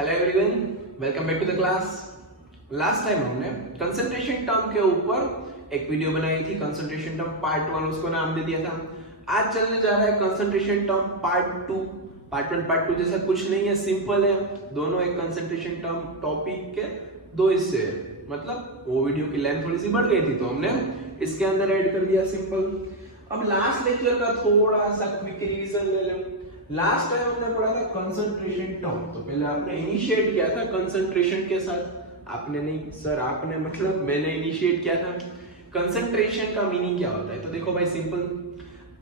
Hello everyone, welcome back to the class. Last time हमने concentration term के ऊपर एक वीडियो बनाई थी, कंसंट्रेशन टर्म पार्ट 1, उसको नाम दे दिया था। आज चलने जा रहा है concentration term part 2। Part 1 part 2 जैसा कुछ नहीं है, सिंपल है। दोनों एक कंसंट्रेशन टर्म टॉपिक के दो हिस्से हैं। मतलब वो वीडियो की लेंथ थोड़ी सी बढ़ गई थी तो हमने इसके अंदर ऐड कर दिया, सिंपल। अब लास्ट लेक्चर का थोड़ा सा क्विक रिवीजन ले लें। लास्ट टाइम हमने पढ़ा था कंसंट्रेशन टर्म, तो पहले आपने इनिशिएट किया था कंसंट्रेशन के साथ। आपने नहीं सर, आपने मतलब मैंने इनिशिएट किया था। कंसंट्रेशन का मीनिंग क्या होता है? तो देखो भाई, सिंपल।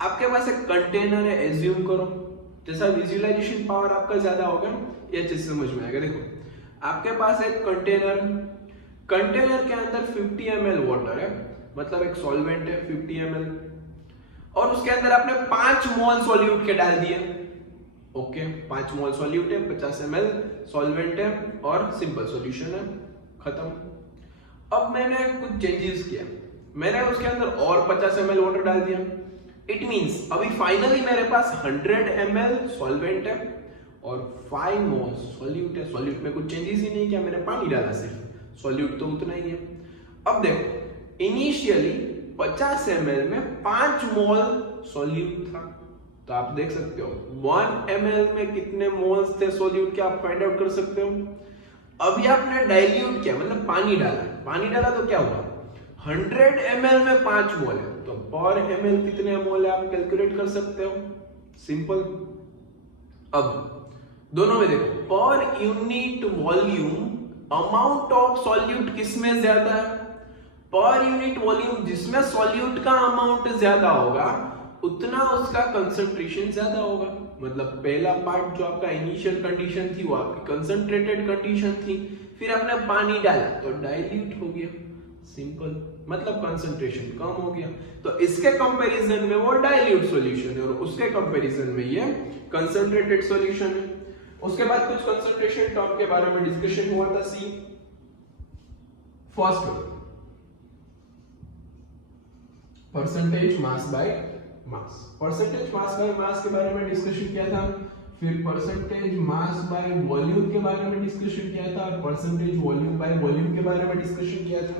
आपके पास एक कंटेनर है, एज्यूम करो। जैसा विजुअलाइजेशन पावर आपका ज्यादा होगा ये अच्छे से समझ में आएगा। देखो, आपके पास एक कंटेनर के अंदर 50 ml वाटर है, मतलब एक सॉल्वेंट है 50 ml, और उसके अंदर आपने 5 मोल सॉल्यूट के डाल दिए। ओके, 5 मोल सॉल्यूट है, 50 ml सॉल्वेंट है और सिंपल सॉल्यूशन है, खत्म। अब मैंने कुछ चेंजेस किया, मैंने उसके अंदर और 50 ml वाटर डाल दिया। इट मींस अभी फाइनली मेरे पास 100 ml सॉल्वेंट है और 5 मोल सॉल्यूट है। सॉल्यूट में कुछ चेंजेस ही नहीं किया, मैंने पानी डाला सिर्फ, सॉल्यूट तो उतना ही है। अब देखो, इनिशियली 50 ml में 5 मोल सॉल्यूट था, तो आप देख सकते हो 1 ml में कितने मोल्स थे सॉल्यूट के, आप फाइंड आउट कर सकते हो। अभी आपने डाइल्यूट किया, मतलब पानी डाला तो क्या हुआ, 100 ml में 5 मोल है, तो पर ml कितने मोल है आप कैलकुलेट कर सकते हो, सिंपल। अब दोनों में देखो, per unit volume amount of solute किसमें ज्यादा है? पर यूनिट वॉल्यूम जिसमें सॉल्यूट का अमाउंट ज्यादा होगा उतना उसका कंसंट्रेशन ज्यादा होगा। मतलब पहला पार्ट जो आपका इनिशियल कंडीशन थी वो आपकी कंसंट्रेटेड कंडीशन थी, फिर आपने पानी डाला तो डाइल्यूट हो गया, सिंपल। मतलब कंसंट्रेशन कम हो गया, तो इसके कंपैरिजन में वो डाइल्यूट सॉल्यूशन है और उसके कंपैरिजन में ये कंसंट्रेटेड सॉल्यूशन है। उसके बाद कुछ कंसंट्रेशन टर्म के बारे में डिस्कशन हुआ था। See first percentage mass by mass, percentage mass by mass के बारे में डिस्कशन किया था। फिर परसेंटेज मास बाय वॉल्यूम के बारे में डिस्कशन किया था और परसेंटेज वॉल्यूम बाय वॉल्यूम के बारे में डिस्कशन किया था।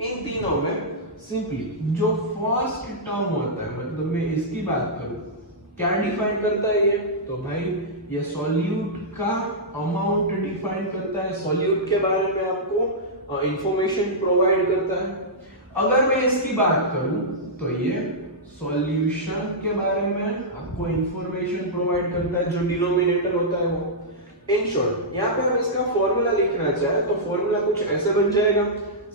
इन तीनों में सिंपली जो फर्स्ट टर्म होता है, मतलब मैं इसकी बात करूं, क्या डिफाइन करता है ये? तो भाई ये सॉल्यूट का अमाउंट डिफाइन करता है, सॉल्यूट के बारे में आपको इंफॉर्मेशन प्रोवाइड करता है। अगर मैं इसकी बात करूं तो ये सॉल्यूशन के बारे में आपको इंफॉर्मेशन प्रोवाइड करता है, जो डिनोमिनेटर होता है वो। इन शॉर्ट, यहाँ पे हम इसका फॉर्मूला लिखना चाहे तो फॉर्मूला कुछ ऐसे बन जाएगा।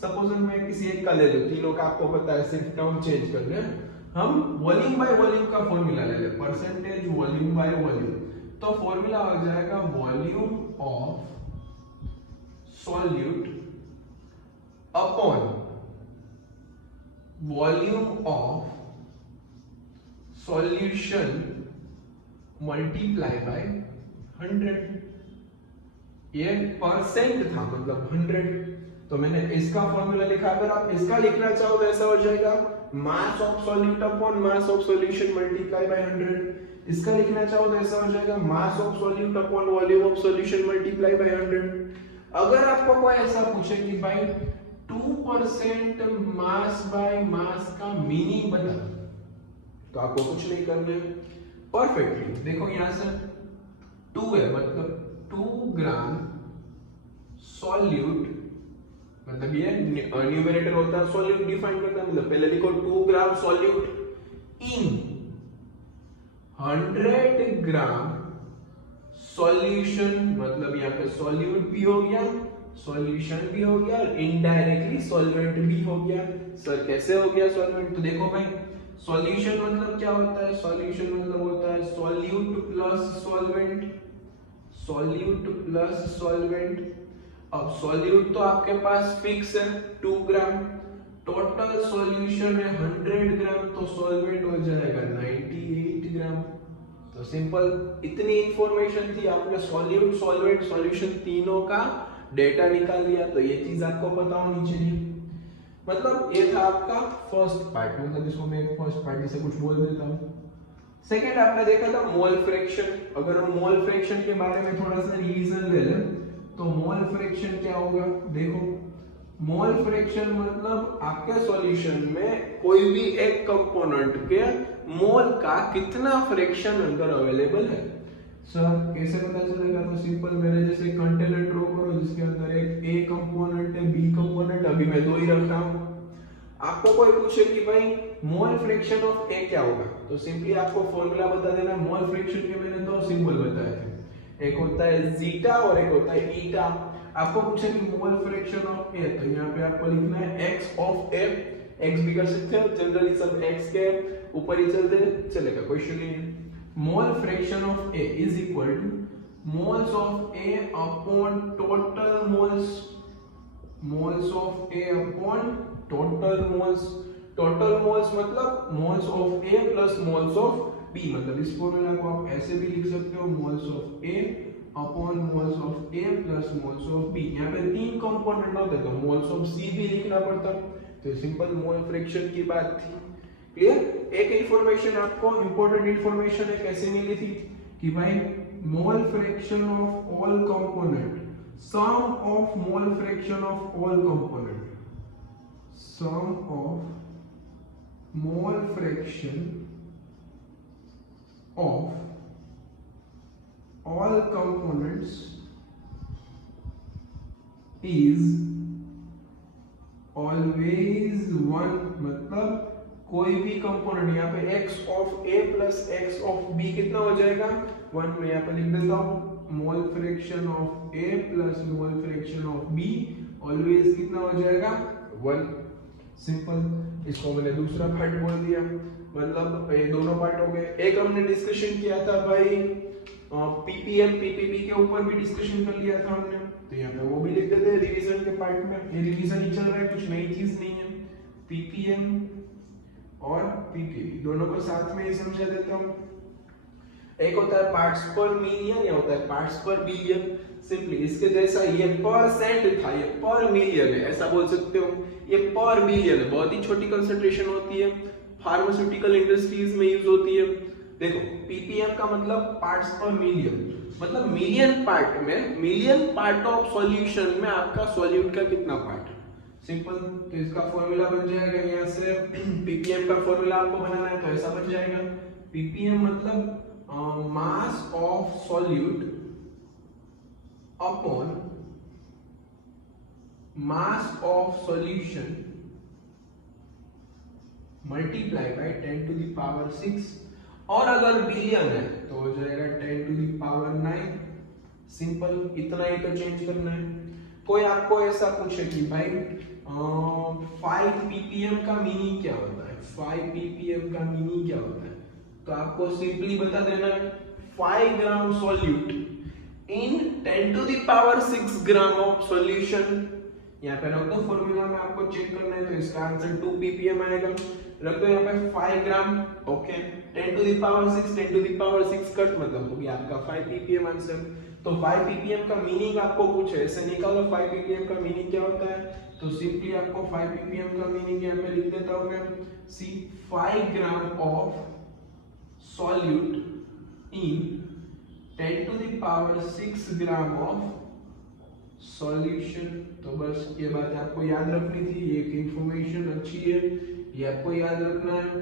सपोज मैं किसी एक का ले लूं, तीनों का आपको पता है, सिर्फ टर्म चेंज करने हैं। हम वॉल्यूम बाय वॉल्यूम का फॉर्मूला ले लें, परसेंटेज वॉल्यूम बाय वॉल्यूम, तो फॉर्मूला हो जाएगा volume of solute upon volume of solution multiply bye 100। ये परसेंट था, मतलब 100, तो मैंने इसका फॉर्मूला लिखा। अगर आप इसका लिखना चाहो तो ऐसा हो जाएगा मास of solute upon mass of solution multiply bye 100। इसका लिखना चाहो तो ऐसा हो जाएगा मास of solute upon volume of solution multiply bye 100। अगर आपको कोई ऐसा पूछे कि भाई 2% मास बाय मास का मीनिंग बता, तो आपको कुछ नहीं करना है, परफेक्टली देखो यहां से 2 है, मतलब 2 ग्राम सॉल्यूट, मतलब ये न्यूमरेटर होता है, सॉल्यूट डिफाइन करता है, मतलब पहले लिखो 2 ग्राम सॉल्यूट इन 100 ग्राम सॉल्यूशन, मतलब यहाँ पे सॉल्यूट भी हो गया, सॉल्यूशन भी हो गया और इनडायरेक्टली सॉल्वेंट भी हो गया। सर कैसे हो गया सॉल्वेंट? तो देखो भाई, सॉल्यूशन मतलब क्या होता है? सॉल्यूशन मतलब होता है solute plus solvent, solute plus solvent. अब सॉल्यूट तो आपके पास फिक्स है 2 ग्राम, टोटल सॉल्यूशन है 100 ग्राम, तो सॉल्वेंट हो जाएगा 98 ग्राम। तो सिंपल, इतनी इंफॉर्मेशन थी, आपने सॉल्यूट सॉल्वेंट सॉल्यूशन तीनों का डेटा निकाल लिया, तो ये चीज आपको पता होनी चाहिए। मतलब ये था आपका फर्स्ट पार्ट, मतलब इसको मैं फर्स्ट पार्ट से कुछ बोल देता हूँ। सेकेंड आपने देखा था मोल फ्रैक्शन। अगर हम मोल फ्रैक्शन के बारे में थोड़ा सा रिवीजन ले लें तो मोल फ्रैक्शन क्या होगा, देखो मोल फ्रैक्शन मतलब आपके सॉल्यूशन में कोई भी एक कंपोनेंट के मोल का कितना फ्रैक्शन अंदर अवेलेबल है। सर कैसे पता चलेगा, तो सिंपल मेरे जैसे कंटेनर ड्रॉ करो जिसके अंदर एक ए कंपोनेंट है, बी कंपोनेंट, अभी मैं दो ही रख रहा हूं। आपको कोई पूछे कि भाई मोल फ्रैक्शन ऑफ ए क्या होगा, तो सिंपली आपको फॉर्मूला बता देना। मोल फ्रैक्शन के मैंने दो सिंबल बताए थे, एक होता है जीटा और एक होता है ईटा। आपको पूछे कि मोल फ्रैक्शन ऑफ ए, तो यहाँ पे आपको लिखना है एक्स ऑफ ए। एक्स भी कर सकते हो, जनरली सब एक्स के ऊपर ही चलते चलेगा, कोई इशू नहीं है। Mole fraction of A is equal to moles of A upon total moles, moles of A upon total moles. Total moles मतलब moles of A plus moles of B, मतलब इस फॉर्मूला को आप ऐसे भी लिख सकते हो, moles of A upon moles of A plus moles of B. यहाँ पे तीन कंपोनेंट होते तो मोल्स ऑफ सी भी लिखना पड़ता, तो सिंपल मोल फ्रैक्शन की बात थी। क्लियर। एक इंफॉर्मेशन आपको इंपॉर्टेंट इंफॉर्मेशन है कैसे मिली थी कि भाई mole fraction of all component, sum of mole fraction of all component, sum of mole fraction of all components is always 1, मतलब कोई भी कंपोनेंट, यहाँ पे x of a plus x of b कितना हो जाएगा 1। मैं यहाँ पे लिख देता हूँ मोल fraction of a plus mole fraction of b always कितना हो जाएगा 1। सिंपल। इसको मैंने दूसरा पार्ट बोल दिया, मतलब ये दोनों पार्ट हो गए। एक हमने डिस्कशन किया था भाई पीपीएम पीपीबी के ऊपर भी डिस्कशन कर लिया था हमने, तो यहाँ पे वो भी लिख देते हैं रिवीजन के पार्ट में। ये रिवीजन ही चल रहा है, कुछ नई चीज नहीं है। पीपीएम और पीपीबी दोनों को साथ में ही समझा देता हूँ। एक होता है पार्ट्स पर मिलियन, या होता है पार्ट्स पर बिलियन। सिंपली इसके जैसा ये परसेंट था, ये पर मिलियन है, ऐसा बोल सकते हो। ये पर मिलियन है, बहुत ही छोटी कंसंट्रेशन होती है, फार्मास्यूटिकल इंडस्ट्रीज में यूज होती है। देखो पीपीएम का मतलब पार्ट्स पर मिलियन, मतलब मिलियन पार्ट में, मिलियन पार्ट ऑफ सॉल्यूशन में आपका सॉल्यूट का कितना पार्ट है। सिंपल। तो इसका फॉर्मूला बन जाएगा, यहाँ से पीपीएम का फॉर्मूला आपको बनाना है तो ऐसा बन जाएगा। पीपीएम मतलब mass of solute upon mass of solution multiply by 10 to the power 6, और अगर बिलियन है तो हो जाएगा 10 टू द पावर 9। सिंपल, इतना ही तो चेंज करना है। कोई आपको ऐसा पूछे कि भाई 5 ppm का मीनिंग क्या होता है, 5 ppm का मीनिंग क्या होता है, तो आपको सिंपली बता देना है 5 gram solute in 10 to the power 6 gram of solution. यहाँ पे रख दो फॉर्मूला में, आपको चेक करना है तो इसका आंसर 2 ppm आएगा। रख दो यहाँ पे 5 gram, okay 10 to the power 6, 10 to the power 6 cut मतलब हो गया आपका 5 ppm आंसर। तो 5 ppm का मीनिंग आपको पूछे, ऐसे निकालो 5 ppm का मीनिंग क्या होता है, तो सिंपली आपको 5 ppm का मीनिंग यहाँ पे लिख देता हूँ मैं, C 5 gram of solute in 10 to the power 6 gram of solution. तो बस ये बात आपको याद रखनी थी, ये एक इंफॉर्मेशन अच्छी है, ये आपको याद रखना है।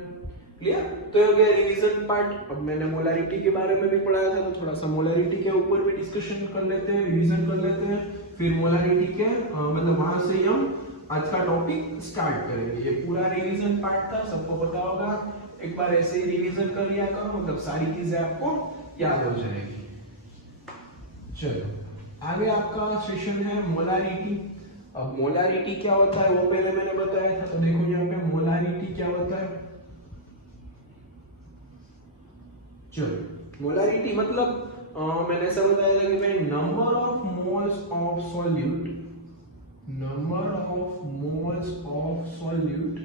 क्लियर। तो ये हो गया रिवीजन पार्ट। अब मैंने मोलारिटी के बारे में भी पढ़ाया था, तो थोड़ा सा मोलारिटी के ऊपर भी डिस्कशन कर लेते हैं, रिवीजन कर लेते हैं, फिर मोलारिटी के मतलब वहां से हम आज का टॉपिक स्टार्ट करेंगे। ये पूरा रिवीजन पार्ट था, सबको पता होगा, एक बार ऐसे ही रिवीजन कर लिया करो, मतलब सारी चीजें आपको याद हो जाएगी। चलो आगे आपका सेशन है मोलारिटी। अब मोलारिटी क्या होता है वो पहले मैंने बताया था, तो देखो यहाँ पे मोलारिटी क्या होता है। चलो मोलारिटी मतलब मैंने ऐसा बताया था कि भाई number of moles of solute, number of moles of solute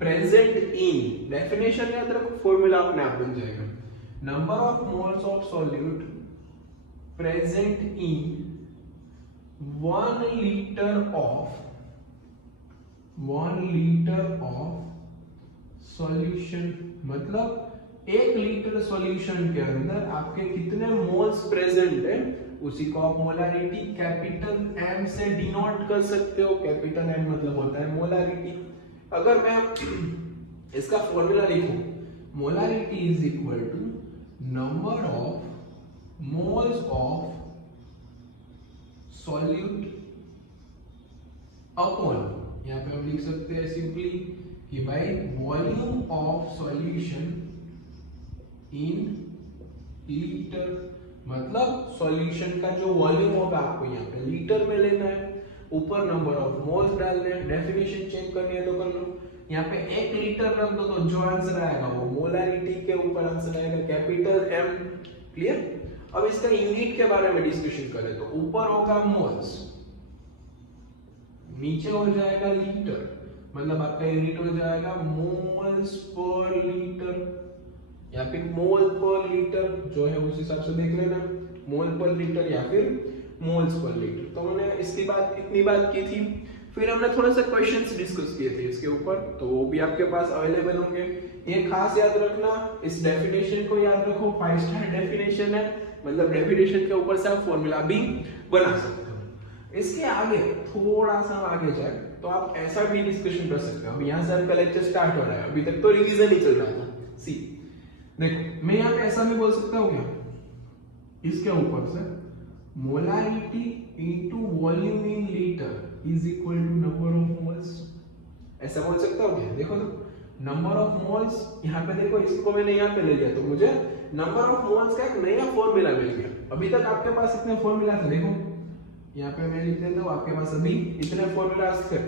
present in, definition याद रखो, फॉर्मूला अपने आप बन जाएगा। Number of moles of solute present in 1 litre of solution मतलब 1 लीटर सॉल्यूशन के अंदर आपके कितने मोल्स प्रेजेंट है उसी को आप मोलारिटी कैपिटल M से डिनोट कर सकते हो। कैपिटल M मतलब होता है मोलारिटी। अगर मैं इसका फॉर्मूला लिखूं, molarity is equal to number of moles of solute upon, यहाँ पे हम लिख सकते हैं सिंपली कि भाई volume of solution in litre, मतलब सॉल्यूशन का जो वॉल्यूम होगा आपको यहाँ पे लीटर में लेना है, ऊपर नंबर ऑफ मोल्स डालने हैं, डेफिनेशन चेक करनी है तो कर लो। यहाँ पे 1 लीटर रख दो तो जो आंसर आएगा वो मोलारिटी के ऊपर आंसर आएगा कैपिटल M। क्लियर। अब इसका यूनिट के बारे में डिस्कशन करें तो ऊपर होगा मोल्स, नीचे हो जाएगा लीटर, मतलब आपका यूनिट हो जाएगा मोल्स पर लीटर या फिर मोल पर लीटर, जो है उस हिसाब से देख लेना, मोल पर लीटर या फिर मोल्स पर लीटर। तो हमने इसकी बात इतनी बात की थी। फिर हमने थोड़ा सा क्वेश्चंस डिस्कस किए थे इसके ऊपर, तो वो भी आपके पास अवेलेबल होंगे। ये खास याद रखना, इस डेफिनेशन को याद रखो, 5 स्टार डेफिनेशन है, मतलब डेफिनेशन के ऊपर से आप फॉर्मूला भी बना सकते हो। इसके आगे थोड़ा सा आगे जाए तो आप ऐसा भी डिस्कशन कर सकते हो। अब यहाँ से आपका लेक्चर स्टार्ट हो रहा है, अभी तक तो रिवीजन ही चल रहा था। सी देखो, मैं यहाँ पे ऐसा भी बोल सकता हूँ क्या, इसके ऊपर से molarity into volume in litre is equal to number of moles, ऐसा बोल सकता हूँ क्या। देखो तो नंबर ऑफ मोल्स, यहाँ पे देखो इसको मैंने यहाँ पे ले लिया तो मुझे नंबर ऑफ मोल्स का एक नया फॉर्मूला मिल गया। अभी तक आपके पास इतने फॉर्मूला थे, देखो यहाँ पे मैं लिख देता हूँ, आपके पास अभी इतने फॉर्मूलाज थे।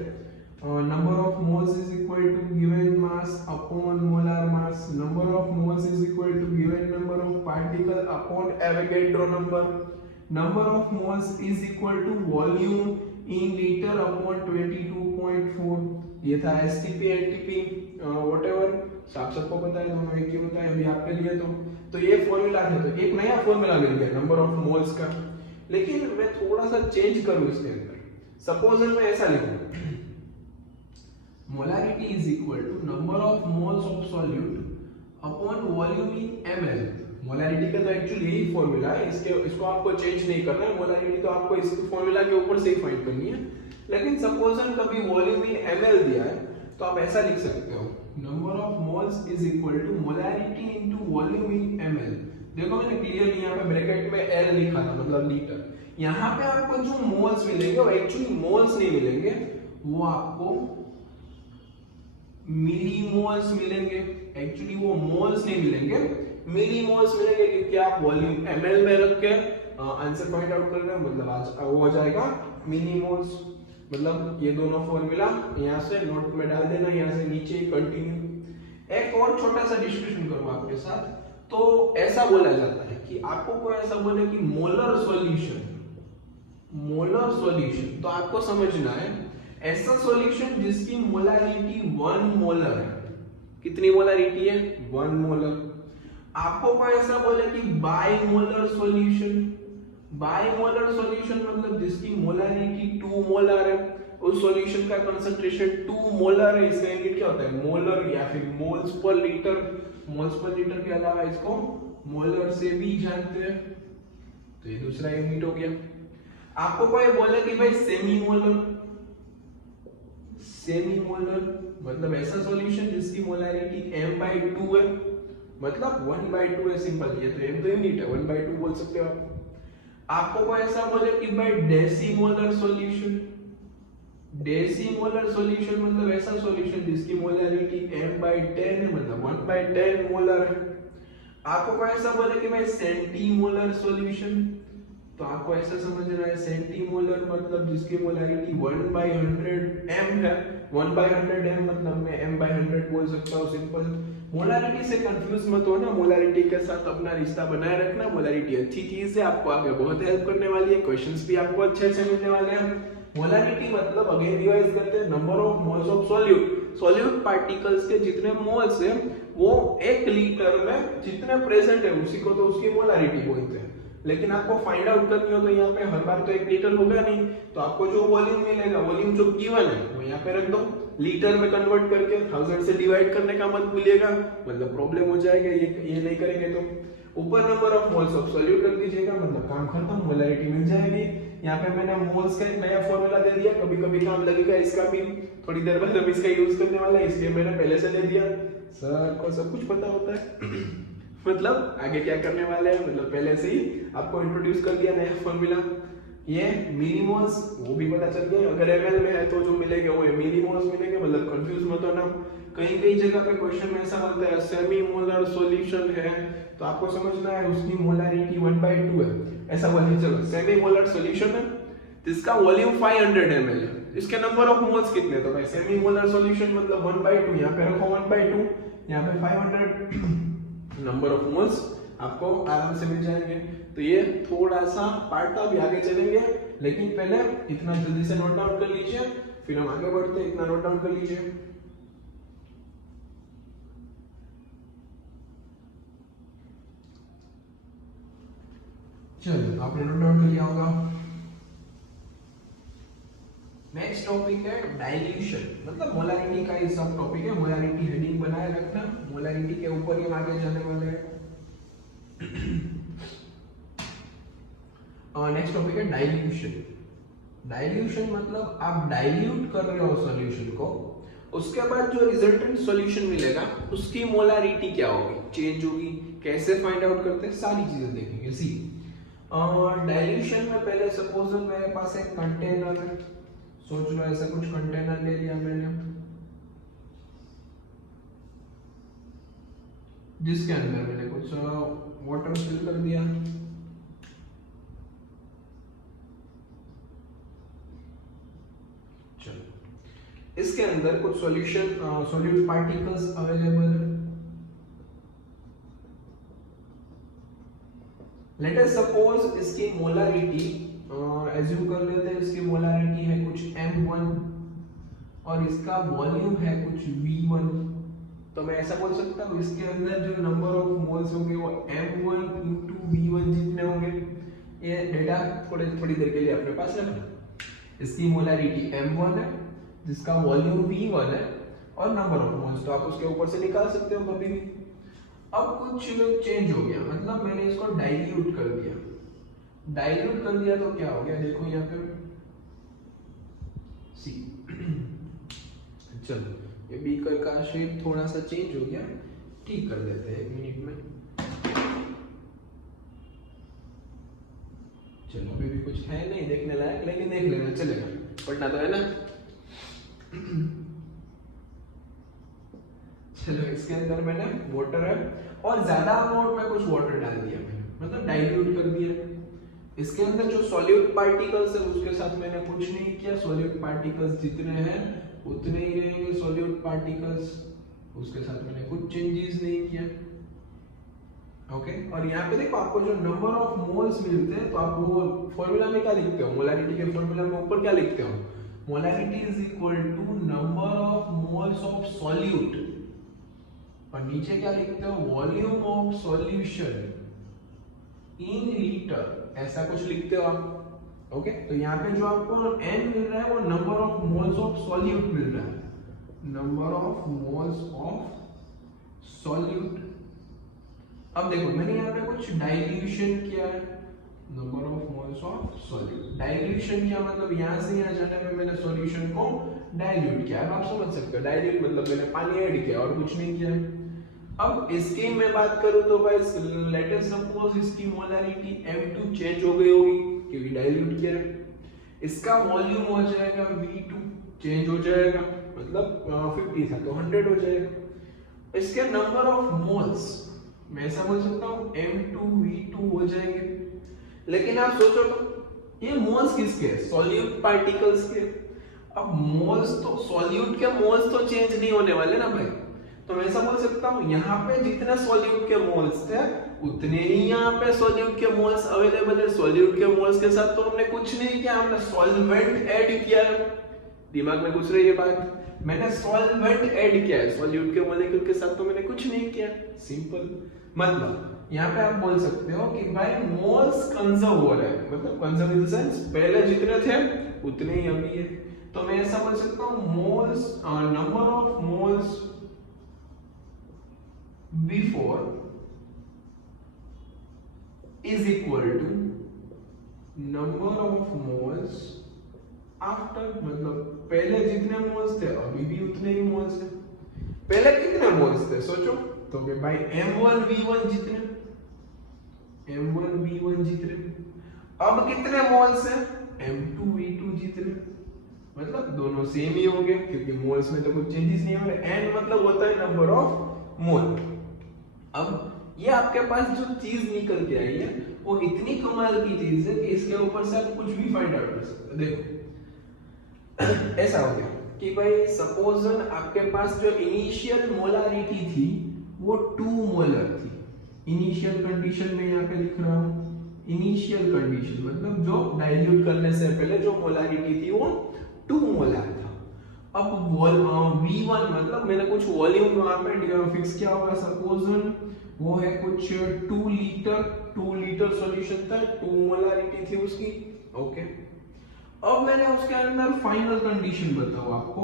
Number of moles is equal to given mass upon molar mass, number of moles is equal to given number of particle upon Avogadro number, number of moles is equal to volume in litre upon 22.4। ये था STP NTP whatever, आप सबको पता है, दोनों एक ही होता है अभी आपके लिए। तो ये फॉर्मूला है, तो एक नया फॉर्मूला मिल गया नंबर ऑफ मोल्स का। लेकिन मैं थोड़ा सा चेंज करूं इसके अंदर, सपोज मैं ऐसा लिखूं, molarity is equal to number of moles of solute upon volume in ml। मोलारिटी का तो एक्चुअली यही फॉर्मूला है, इसको आपको चेंज नहीं करना है, मोलारिटी तो आपको इस फॉर्मूला के ऊपर से ही फाइंड करनी है। लेकिन सपोज कभी वॉल्यूम इन ml दिया है तो आप ऐसा लिख सकते हो, number of moles is equal to molarity into volume in ml। देखो मैंने क्लियरली यहाँ पे ब्रैकेट में L लिखा था, मतलब लीटर। यहाँ पे आपको जो मोल्स मिलेंगे वो एक्चुअली मोल्स नहीं मिलेंगे, वो आपको मिलीमोल्स मिलेंगे। एक्चुअली वो मोल्स नहीं मिलेंगे, मिलीमोल्स मिलेंगे, क्योंकि आप वॉल्यूम ml में रख के आंसर फाइंड आउट कर रहे हो, मतलब आज वो हो जाएगा मिलीमोल्स। मतलब ये दोनों फॉर्मूला यहाँ से नोट में डाल देना, यहाँ से नीचे कंटिन्यू। एक और छोटा सा डिस्कशन करूँ आपके साथ। तो ऐसा बोला जाता है कि आपको कोई ऐसा बोले कि मोलर सॉल्यूशन, मोलर सॉल्यूशन, तो आपको समझना है ऐसा सॉल्यूशन जिसकी मोलारिटी 1 मोलर है। कितनी मोलारिटी है? 1 मोलर। आपको कोई ऐसा बोले कि बाइमोलर सॉल्यूशन, बाइमोलर सॉल्यूशन मतलब जिसकी मोलारिटी 2 मोलर है, उस सॉल्यूशन का कंसंट्रेशन 2 मोलर है। इसका यूनिट क्या होता है? मोलर या फिर moles per litre. Moles per litre के अलावा इसको मोलर से भी जानते हैं, तो ये दूसरा यूनिट हो गया। आपको कोई बोले कि भाई सेमी मोलर, सेमी मोलर मतलब ऐसा सॉल्यूशन जिसकी मोलारिटी m/2 है, मतलब 1/2 है, सिंपल। ये तो m तो यूनिट है, 1/2 बोल सकते हो आप। आपको कोई ऐसा बोले कि भाई डेसीमोलर सॉल्यूशन, डेसीमोलर सॉल्यूशन मतलब ऐसा सॉल्यूशन जिसकी मोलारिटी m/10 है, मतलब 1/10 मोलर है। आपको कोई ऐसा बोले कि भाई सेंटीमोलर सॉल्यूशन, तो आपको ऐसा समझना है सेंटीमोलर मतलब जिसकी मोलारिटी 1/100 m है। 1/100 m मतलब मैं m/100 बोल सकता हूँ, सिंपल। मोलारिटी से कंफ्यूज मत होना, मोलारिटी के साथ अपना रिश्ता बनाए रखना। मोलारिटी अच्छी चीज है, आपको आगे बहुत हेल्प करने वाली है, क्वेश्चंस भी आपको अच्छे से मिलने वाले हैं। मोलारिटी मतलब अगेन रिवाइज करते हैं, number of moles of solute. Solute particles के जितने मोल्स हैं वो 1 लीटर में जितने प्रेजेंट है उसी को तो उसकी मोलारिटी बोलते हैं। लेकिन आपको फाइंड आउट करनी हो तो यहाँ पे हर बार तो 1 लीटर होगा नहीं, तो आपको जो वॉल्यूम मिलेगा, वॉल्यूम जो गिवन है वो यहाँ पे रख दो, लीटर में कन्वर्ट करके 1000 से डिवाइड करने का मत भूलिएगा, मतलब प्रॉब्लम हो जाएगा ये नहीं करेंगे तो। ऊपर number of moles of solute कर दीजिएगा, मतलब काम खत्म, मोलैरिटी मिल जाएगी। यहाँ पे मैंने मोल्स का एक नया फॉर्मूला दे दिया, कभी कभी काम लगेगा इसका भी, थोड़ी देर बाद हम इसका यूज करने वाला है, इसलिए मैंने पहले से दे दिया। सर को सब कुछ पता होता है मतलब आगे क्या करने वाले हैं, मतलब पहले से ही आपको इंट्रोड्यूस कर दिया नया फॉर्मूला। ये मिलीमोल्स वो भी पता चल गया, अगर एमएल में है तो जो मिलेंगे वो मिलीमोल्स मिलेंगे, मतलब कंफ्यूज मत होना। कहीं कहीं जगह पे क्वेश्चन में ऐसा होता है सेमी मोलर सॉल्यूशन है, तो आपको समझना है उसकी मोलैरिटी 1/2 है, ऐसा बोलिए। चलो सेमी मोलर सॉल्यूशन है जिसका वॉल्यूम 500 ml है, इसके नंबर ऑफ मोल्स कितने, तो भाई सेमी मोलर सॉल्यूशन मतलब 1/2, यहाँ पे रखो 1/2, यहाँ पे 500 नंबर ऑफ मोल्स आपको आराम से मिल जाएंगे। तो ये थोड़ा सा पार्ट अभी आगे चलेंगे, लेकिन पहले इतना जल्दी से नोट डाउन कर लीजिए, फिर हम आगे बढ़ते हैं। इतना नोट डाउन कर लीजिए। चलो आपने नोट डाउन कर लिया होगा। नेक्स्ट टॉपिक है डाइल्यूशन, मतलब मोलैरिटी का ही सब टॉपिक है। मोलैरिटी हेडिंग बनाए रखना, मोलैरिटी के ऊपर ही हम आगे जाने वाले हैं। नेक्स्ट टॉपिक है डाइल्यूशन। डाइल्यूशन मतलब आप डाइल्यूट कर रहे हो सॉल्यूशन को, उसके बाद जो रिजल्टेंट सॉल्यूशन मिलेगा उसकी मोलैरिटी क्या होगी, चेंज होगी, कैसे फाइंड आउट करते हैं, सारी चीजें देखेंगे। सी डाइल्यूशन में पहले सपोज मेरे पास एक कंटेनर है, सोच लो ऐसा कुछ कंटेनर ले लिया मैंने, जिसके अंदर मैंने कुछ वाटर फिल कर दिया। चलो इसके अंदर कुछ सॉल्यूशन सॉल्यूट पार्टिकल्स अवेलेबल है। लेट अस सपोज इसकी मोलैरिटी एज्यूम कर लेते हैं, इसकी मोलैरिटी है कुछ m1 और इसका वॉल्यूम है कुछ v1, तो मैं ऐसा बोल सकता हूँ इसके अंदर जो नंबर ऑफ मोल्स होंगे वो m1 into v1 जितने होंगे। ये डेटा थोड़ी देर के लिए अपने पास रखना। इसकी मोलैरिटी m1 है जिसका वॉल्यूम v1 है और नंबर ऑफ मोल्स तो आप उसके ऊपर से निकाल सकते हो कभी भी। अब कुछ चेंज हो गया, मतलब मैंने इसको डाइल्यूट कर दिया। डाइल्यूट कर दिया तो क्या हो गया, देखो यहाँ पे सी चलो ये बीकर का शेप थोड़ा सा चेंज हो गया, ठीक कर देते हैं 1 मिनट में। चलो अभी भी कुछ है नहीं देखने लायक, लेकिन देख लेना चलेगा, पढ़ना तो है ना। चलो इसके अंदर मैंने वाटर है और ज्यादा अमाउंट में कुछ वाटर डाल दिया मैंने, मतलब डाइल्यूट कर दिया। इसके अंदर जो सॉल्यूट पार्टिकल्स है उसके साथ मैंने कुछ नहीं किया, सॉल्यूट पार्टिकल्स जितने हैं उतने ही रहेंगे सॉल्यूट पार्टिकल्स, उसके साथ मैंने कुछ चेंजेस नहीं किया। ओके और यहाँ पे देखो आपको जो नंबर ऑफ मोल्स मिलते हैं, तो आप वो फॉर्मूला में क्या लिखते हो, मोलैरिटी के फॉर्मूला में ऊपर क्या लिखते हो, molarity is equal to number of moles of solute, और नीचे क्या लिखते हो, volume of solution in litre, ऐसा कुछ लिखते हो आप। ओके तो यहाँ पे जो आपको n मिल रहा है वो number of moles of solute मिल रहा है, number of moles of solute. अब देखो मैंने यहाँ पे कुछ डाइल्यूशन किया है, number of moles of solute. Dilution किया मतलब यहाँ से यहाँ जाने में मैंने सॉल्यूशन को डाइल्यूट किया। अब आप समझ सकते हो डाइल्यूट मतलब मैंने पानी ऐड किया और कुछ नहीं किया। अब इसकी मैं बात करूं तो भाई लेट अस सपोज इसकी मोलैरिटी m2 चेंज हो गई होगी क्योंकि डाइल्यूट किया है, इसका वॉल्यूम हो जाएगा v2 चेंज हो जाएगा, मतलब 50 था तो 100 हो जाएगा। इसके नंबर ऑफ मोल्स मैं ऐसा बोल सकता हूं m2v2 हो जाएंगे। लेकिन आप सोचो तो ये मोल्स किसके हैं, सॉल्यूट पार्टिकल्स के। अब मोल्स तो सॉल्यूट के मोल्स तो चेंज नहीं होने वाले ना भाई, तो मैं ऐसा बोल सकता हूँ यहाँ पे जितने सॉल्यूट के मोल्स थे उतने ही यहाँ पे सॉल्यूट के मोल्स अवेलेबल है। सॉल्यूट के मोल्स के साथ तो हमने कुछ नहीं किया, हमने सॉल्वेंट ऐड किया है। दिमाग में घुस रही है बात, मैंने सॉल्वेंट ऐड किया है, सॉल्यूट के मॉलिक्यूल के साथ तो मैंने कुछ नहीं किया। सिंपल, मतलब यहाँ पे आप बोल सकते हो कि भाई मोल्स कंजर्व हो रहे हैं, मतलब कंजर्व इन द सेंस पहले जितने थे उतने ही अभी है। तो मैं ऐसा बोल सकता हूँ moles, number of moles before is equal to number of moles after, मतलब पहले जितने मोल्स थे अभी भी उतने ही मोल्स हैं। पहले कितने मोल्स थे सोचो, तो कि भाई M1V1 जितने, M1V1 जितने, अब कितने मोल्स हैं M2V2 जितने, मतलब दोनों सेम ही होंगे क्योंकि मोल्स में तो कुछ चेंजेस नहीं हो रहे। n मतलब होता है नंबर ऑफ मोल। अब ये आपके पास जो चीज निकल के आई है वो इतनी कमाल की चीज है कि इसके ऊपर से आप कुछ भी फाइंड आउट कर सकते हो। देखो ऐसा हो गया कि भाई सपोज आपके पास जो इनिशियल मोलारिटी थी वो 2 मोलर थी। इनिशियल कंडीशन में यहाँ पे लिख रहा हूँ, इनिशियल कंडीशन मतलब जो डाइल्यूट करने से पहले जो मोलारिटी थी वो 2 मोलर था। अब V1 मतलब मैंने कुछ वॉल्यूम वहां पे फिक्स किया होगा, सपोज वो है कुछ 2 लीटर सॉल्यूशन था, 2 मोलारिटी थी उसकी। ओके, अब मैंने उसके अंदर फाइनल कंडीशन बताऊं आपको,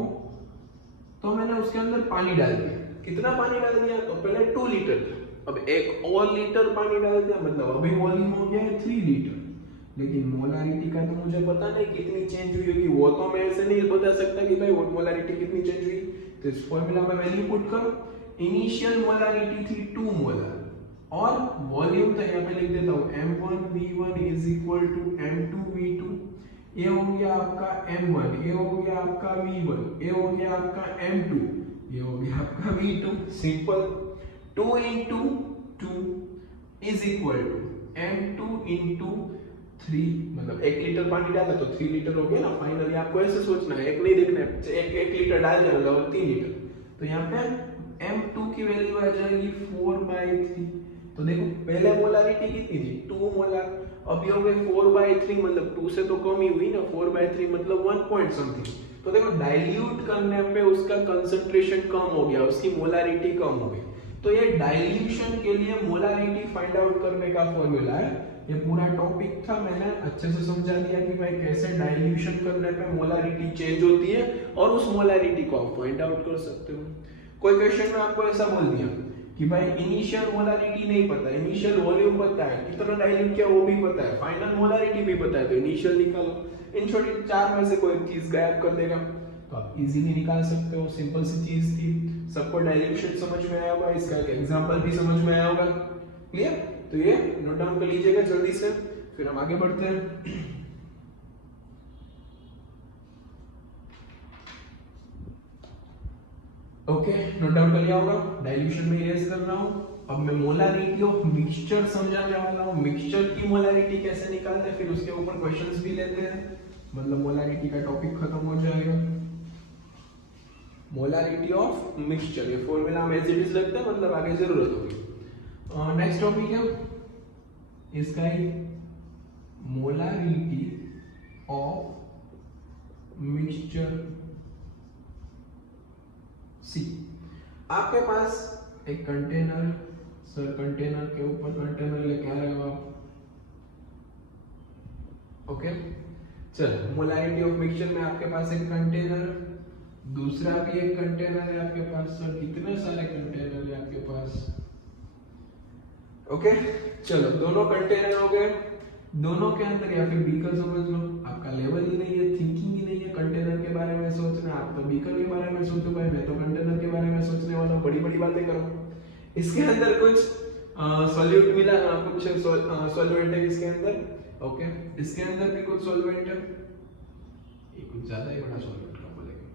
तो मैंने उसके अंदर पानी डाल दिया। कितना पानी डाल दिया, तो पहले 2 लीटर था, अब एक और लीटर पानी डाल दिया, मतलब अभी वॉल्यूम हो गया है 3 लीटर। लेकिन मोलारिटी का तो मुझे पता नहीं कितनी चेंज हुई होगी, वो तो मैं ऐसे नहीं बता सकता कि भाई वो मोलारिटी कितनी चेंज हुई। तो इस फॉर्मूला में वैल्यू पुट करो, इनिशियल मोलारिटी थी 2 मोलर और वॉल्यूम तो यहाँ पे लिख देता हूँ M1V1 is equal to M2V2। ये हो गया आपका M1, ये हो गया आपका V1, ये हो गया आपका M2, ये हो गया आपका V2। Simple, 2 into 2 is equal to M2 into 3, मतलब 1 लीटर पानी डाला तो 3 लीटर हो गया ना। फाइनली आपको ऐसे सोचना है, एक नहीं देखना है, एक लीटर डाल दिया मतलब 3 लीटर। तो यहाँ पे M2 की वैल्यू आ जाएगी 4/3। तो देखो पहले मोलारिटी कितनी थी 2 मोलर, अभी हो गए 4/3, मतलब 2 से तो कम ही हुई ना, 4/3 मतलब 1 पॉइंट समथिंग। तो देखो डाइल्यूट करने पे उसका कंसंट्रेशन कम हो गया, उसकी मोलारिटी कम हो गई। तो ये डाइल्यूशन के लिए मोलारिटी फाइंड आउट करने का फॉर्मूला है। ये पूरा टॉपिक था, मैंने अच्छे से समझा दिया कि भाई कैसे डाइल्यूशन करने पे मोलारिटी चेंज होती है और उस मोलारिटी को आप फाइंड आउट कर सकते हो। कोई क्वेश्चन में आपको ऐसा बोल दिया कि भाई इनिशियल मोलारिटी नहीं पता, इनिशियल वॉल्यूम पता है, कितना डाइल्यूट किया वो भी पता है, फाइनल मोलारिटी भी पता है, तो इनिशियल निकालो। इन छोटी 4 में से कोई चीज गायब कर देगा तो आप इजीली निकाल सकते हो। सिंपल सी चीज थी, सबको डाइल्यूशन समझ में आया होगा, इसका एक एग्जांपल भी समझ में आया होगा। क्लियर? तो ये नोट डाउन कर लीजिएगा जल्दी से, फिर हम आगे बढ़ते हैं। ओके, नोट डाउन कर लिया होगा, डाइल्यूशन में इरेज कर रहा हूं। अब मैं मोलारिटी ऑफ मिक्सचर समझाने वाला हूं, मिक्सचर की मोलारिटी कैसे निकालते हैं, फिर उसके ऊपर क्वेश्चंस भी लेते हैं, मतलब मोलारिटी का टॉपिक खत्म हो जाएगा। मोलारिटी ऑफ मिक्सचर, ये फॉर्मूला हम एज इट इज लगता है, मतलब आगे जरूरत होगी। नेक्स्ट टॉपिक है इसका ही, मोलारिटी ऑफ मिक्सचर सी। आपके पास एक कंटेनर, सर कंटेनर के ऊपर कंटेनर लेके आ रहे हो आप। ओके, चलो मोलारिटी ऑफ मिक्सचर में आपके पास एक कंटेनर, दूसरा भी एक कंटेनर है आपके पास। सर कितने सारे कंटेनर है आपके पास? ओके, चलो दोनों कंटेनर हो गए, दोनों के अंदर या फिर बीकर समझ लो, आपका लेवल ही नहीं है, थिंकिंग ही नहीं है कंटेनर के बारे में सोचना। आप तो बीकर के बारे में सोचो, भाई मैं तो कंटेनर के बारे में सोचने वाला हूँ, बड़ी बड़ी बातें करो। इसके अंदर कुछ सॉल्यूट मिला, कुछ सॉल्वेंट है इसके अंदर। ओके, इसके अंदर भी कुछ सॉल्वेंट है, ये कुछ ज्यादा ही बड़ा सॉल्वेंट का बोलेंगे।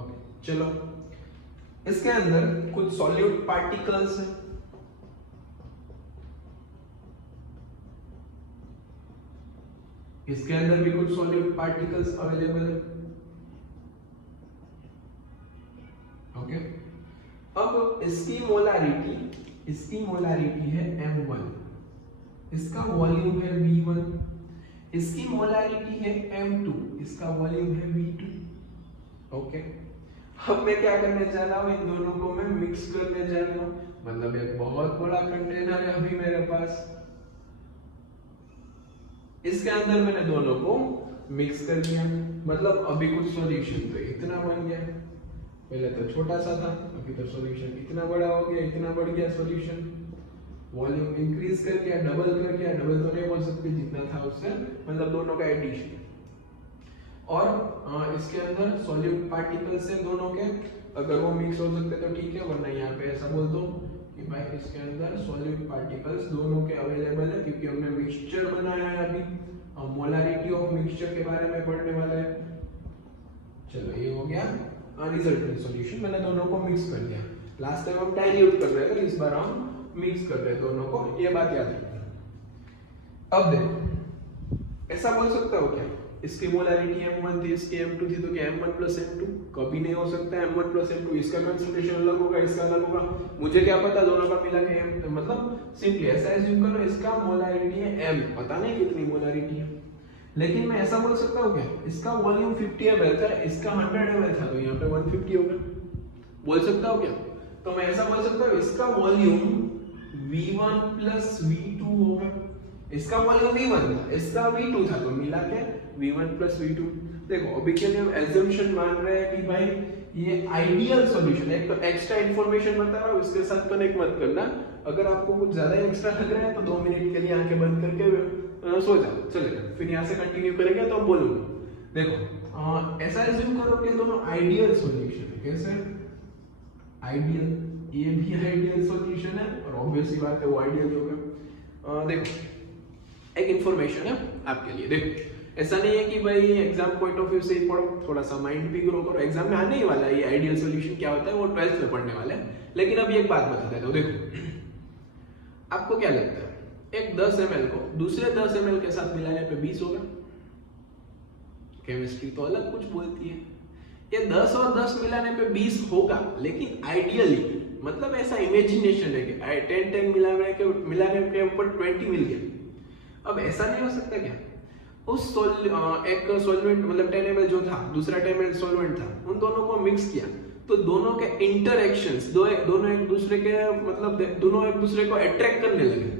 ओके, चलो इसके अंदर कुछ सॉल्यूट पार्टिकल्स हैं, इसके अंदर भी कुछ सॉल्यूट पार्टिकल्स अवेलेबल है। ओके, अब इसकी मोलारिटी है M1, इसका वॉल्यूम है V1, इसकी मोलारिटी है M2, इसका वॉल्यूम है V2। ओके, अब मैं क्या करने जा रहा हूँ, इन दोनों को मैं मिक्स करने जा रहा हूँ। मतलब एक बहुत बड़ा कंटेनर है अभी मेरे पास, इसके अंदर मैंने दोनों को मिक्स कर दिया। मतलब अभी कुछ सॉल्यूशन तो इतना बन गया, पहले तो छोटा सा था, अभी तो सॉल्यूशन इतना बड़ा हो गया, इतना बढ़ गया सॉल्यूशन। वॉल्यूम इंक्रीज कर गया, डबल कर गया, डबल तो नहीं बोल सकते, जितना था उससे, मतलब दोनों का एडिशन। और इसके अंदर सॉल्यूट पार्टिकल्स है दोनों के, अगर वो मिक्स हो सकते तो ठीक है, वरना यहाँ पे ऐसा बोल दो कि भाई इसके अंदर सॉल्यूट पार्टिकल्स दोनों के अवेलेबल है, क्योंकि हमने मिक्सचर बनाया है अभी, हम मोलारिटी ऑफ मिक्सचर के बारे में पढ़ने वाले हैं। चलो ये हो गया रिजल्टेंट सॉल्यूशन, मैंने दोनों को मिक्स कर दिया। लास्ट टाइम हम डाइल्यूट कर रहे थे, इस बार हम मिक्स कर रहे हैं दोनों को, ये बात याद रखना। अब देखो ऐसा बोल सकता हो क्या, इसकी मोलारिटी m1 थी, इसकी m2 थी, तो क्या m1 plus m2? कभी नहीं हो सकता है m1 plus m2, इसका कंसंट्रेशन अलग होगा, इसका अलग होगा, मुझे क्या पता दोनों का मिला के m, मतलब सिंपली ऐसा एज्यूम करो इसका मोलारिटी है m, पता नहीं कितनी मोलारिटी है। लेकिन मैं ऐसा बोल सकता हूँ क्या, इसका वॉल्यूम 50 ml था, इसका 100 ml था, तो यहाँ पे 150 होगा, बोल सकता हूँ क्या? तो मैं ऐसा बोल सकता हूँ इसका वॉल्यूम v1 plus v2 होगा, इसका वॉल्यूम v1 था, इसका v2 था, तो मिला के v1 plus v2। देखो अभी के लिए हम एजम्पशन मान रहे हैं कि भाई ये आइडियल सॉल्यूशन है। एक तो एक्स्ट्रा इंफॉर्मेशन बता रहा हूँ, इसके साथ कनेक्ट मत करना, अगर आपको कुछ ज्यादा एक्स्ट्रा लग रहा है तो 2 मिनट के लिए आंखें बंद करके सो जाओ, चलेगा, फिर यहाँ से कंटिन्यू करेंगे तो हम बोलूंगा। देखो ऐसा एज्यूम करो कि दोनों आइडियल सॉल्यूशन है, कैसे आइडियल, ये भी आइडियल सॉल्यूशन है और ऑब्वियसली बात है वो आइडियल ही होगा। देखो एक इंफॉर्मेशन है आपके लिए, देखो ऐसा नहीं है कि भाई एग्जाम पॉइंट ऑफ व्यू से ही पढ़ो, थोड़ा सा माइंड भी ग्रो करो, एग्जाम में आने ही वाला है ये आइडियल सॉल्यूशन क्या होता है, वो 12th में पढ़ने वाले हैं। लेकिन अभी एक बात बता देता हूं, देखो आपको क्या लगता है एक 10 ml को दूसरे 10 ml के साथ मिलाने पे 20 होगा? केमिस्ट्री तो अलग कुछ बोलती है, ये 10 और 10 मिलाने पे 20 होगा, लेकिन आइडियली मतलब ऐसा इमेजिनेशन है कि 10 मिलाने के ऊपर 20 मिल गया। अब ऐसा नहीं हो सकता क्या, उस एक सॉल्वेंट मतलब 10 ml जो था, दूसरा 10 ml सॉल्वेंट था, उन दोनों को मिक्स किया तो दोनों के इंटरैक्शंस दोनों एक दूसरे के मतलब दोनों एक दूसरे को अट्रैक्ट करने लगे,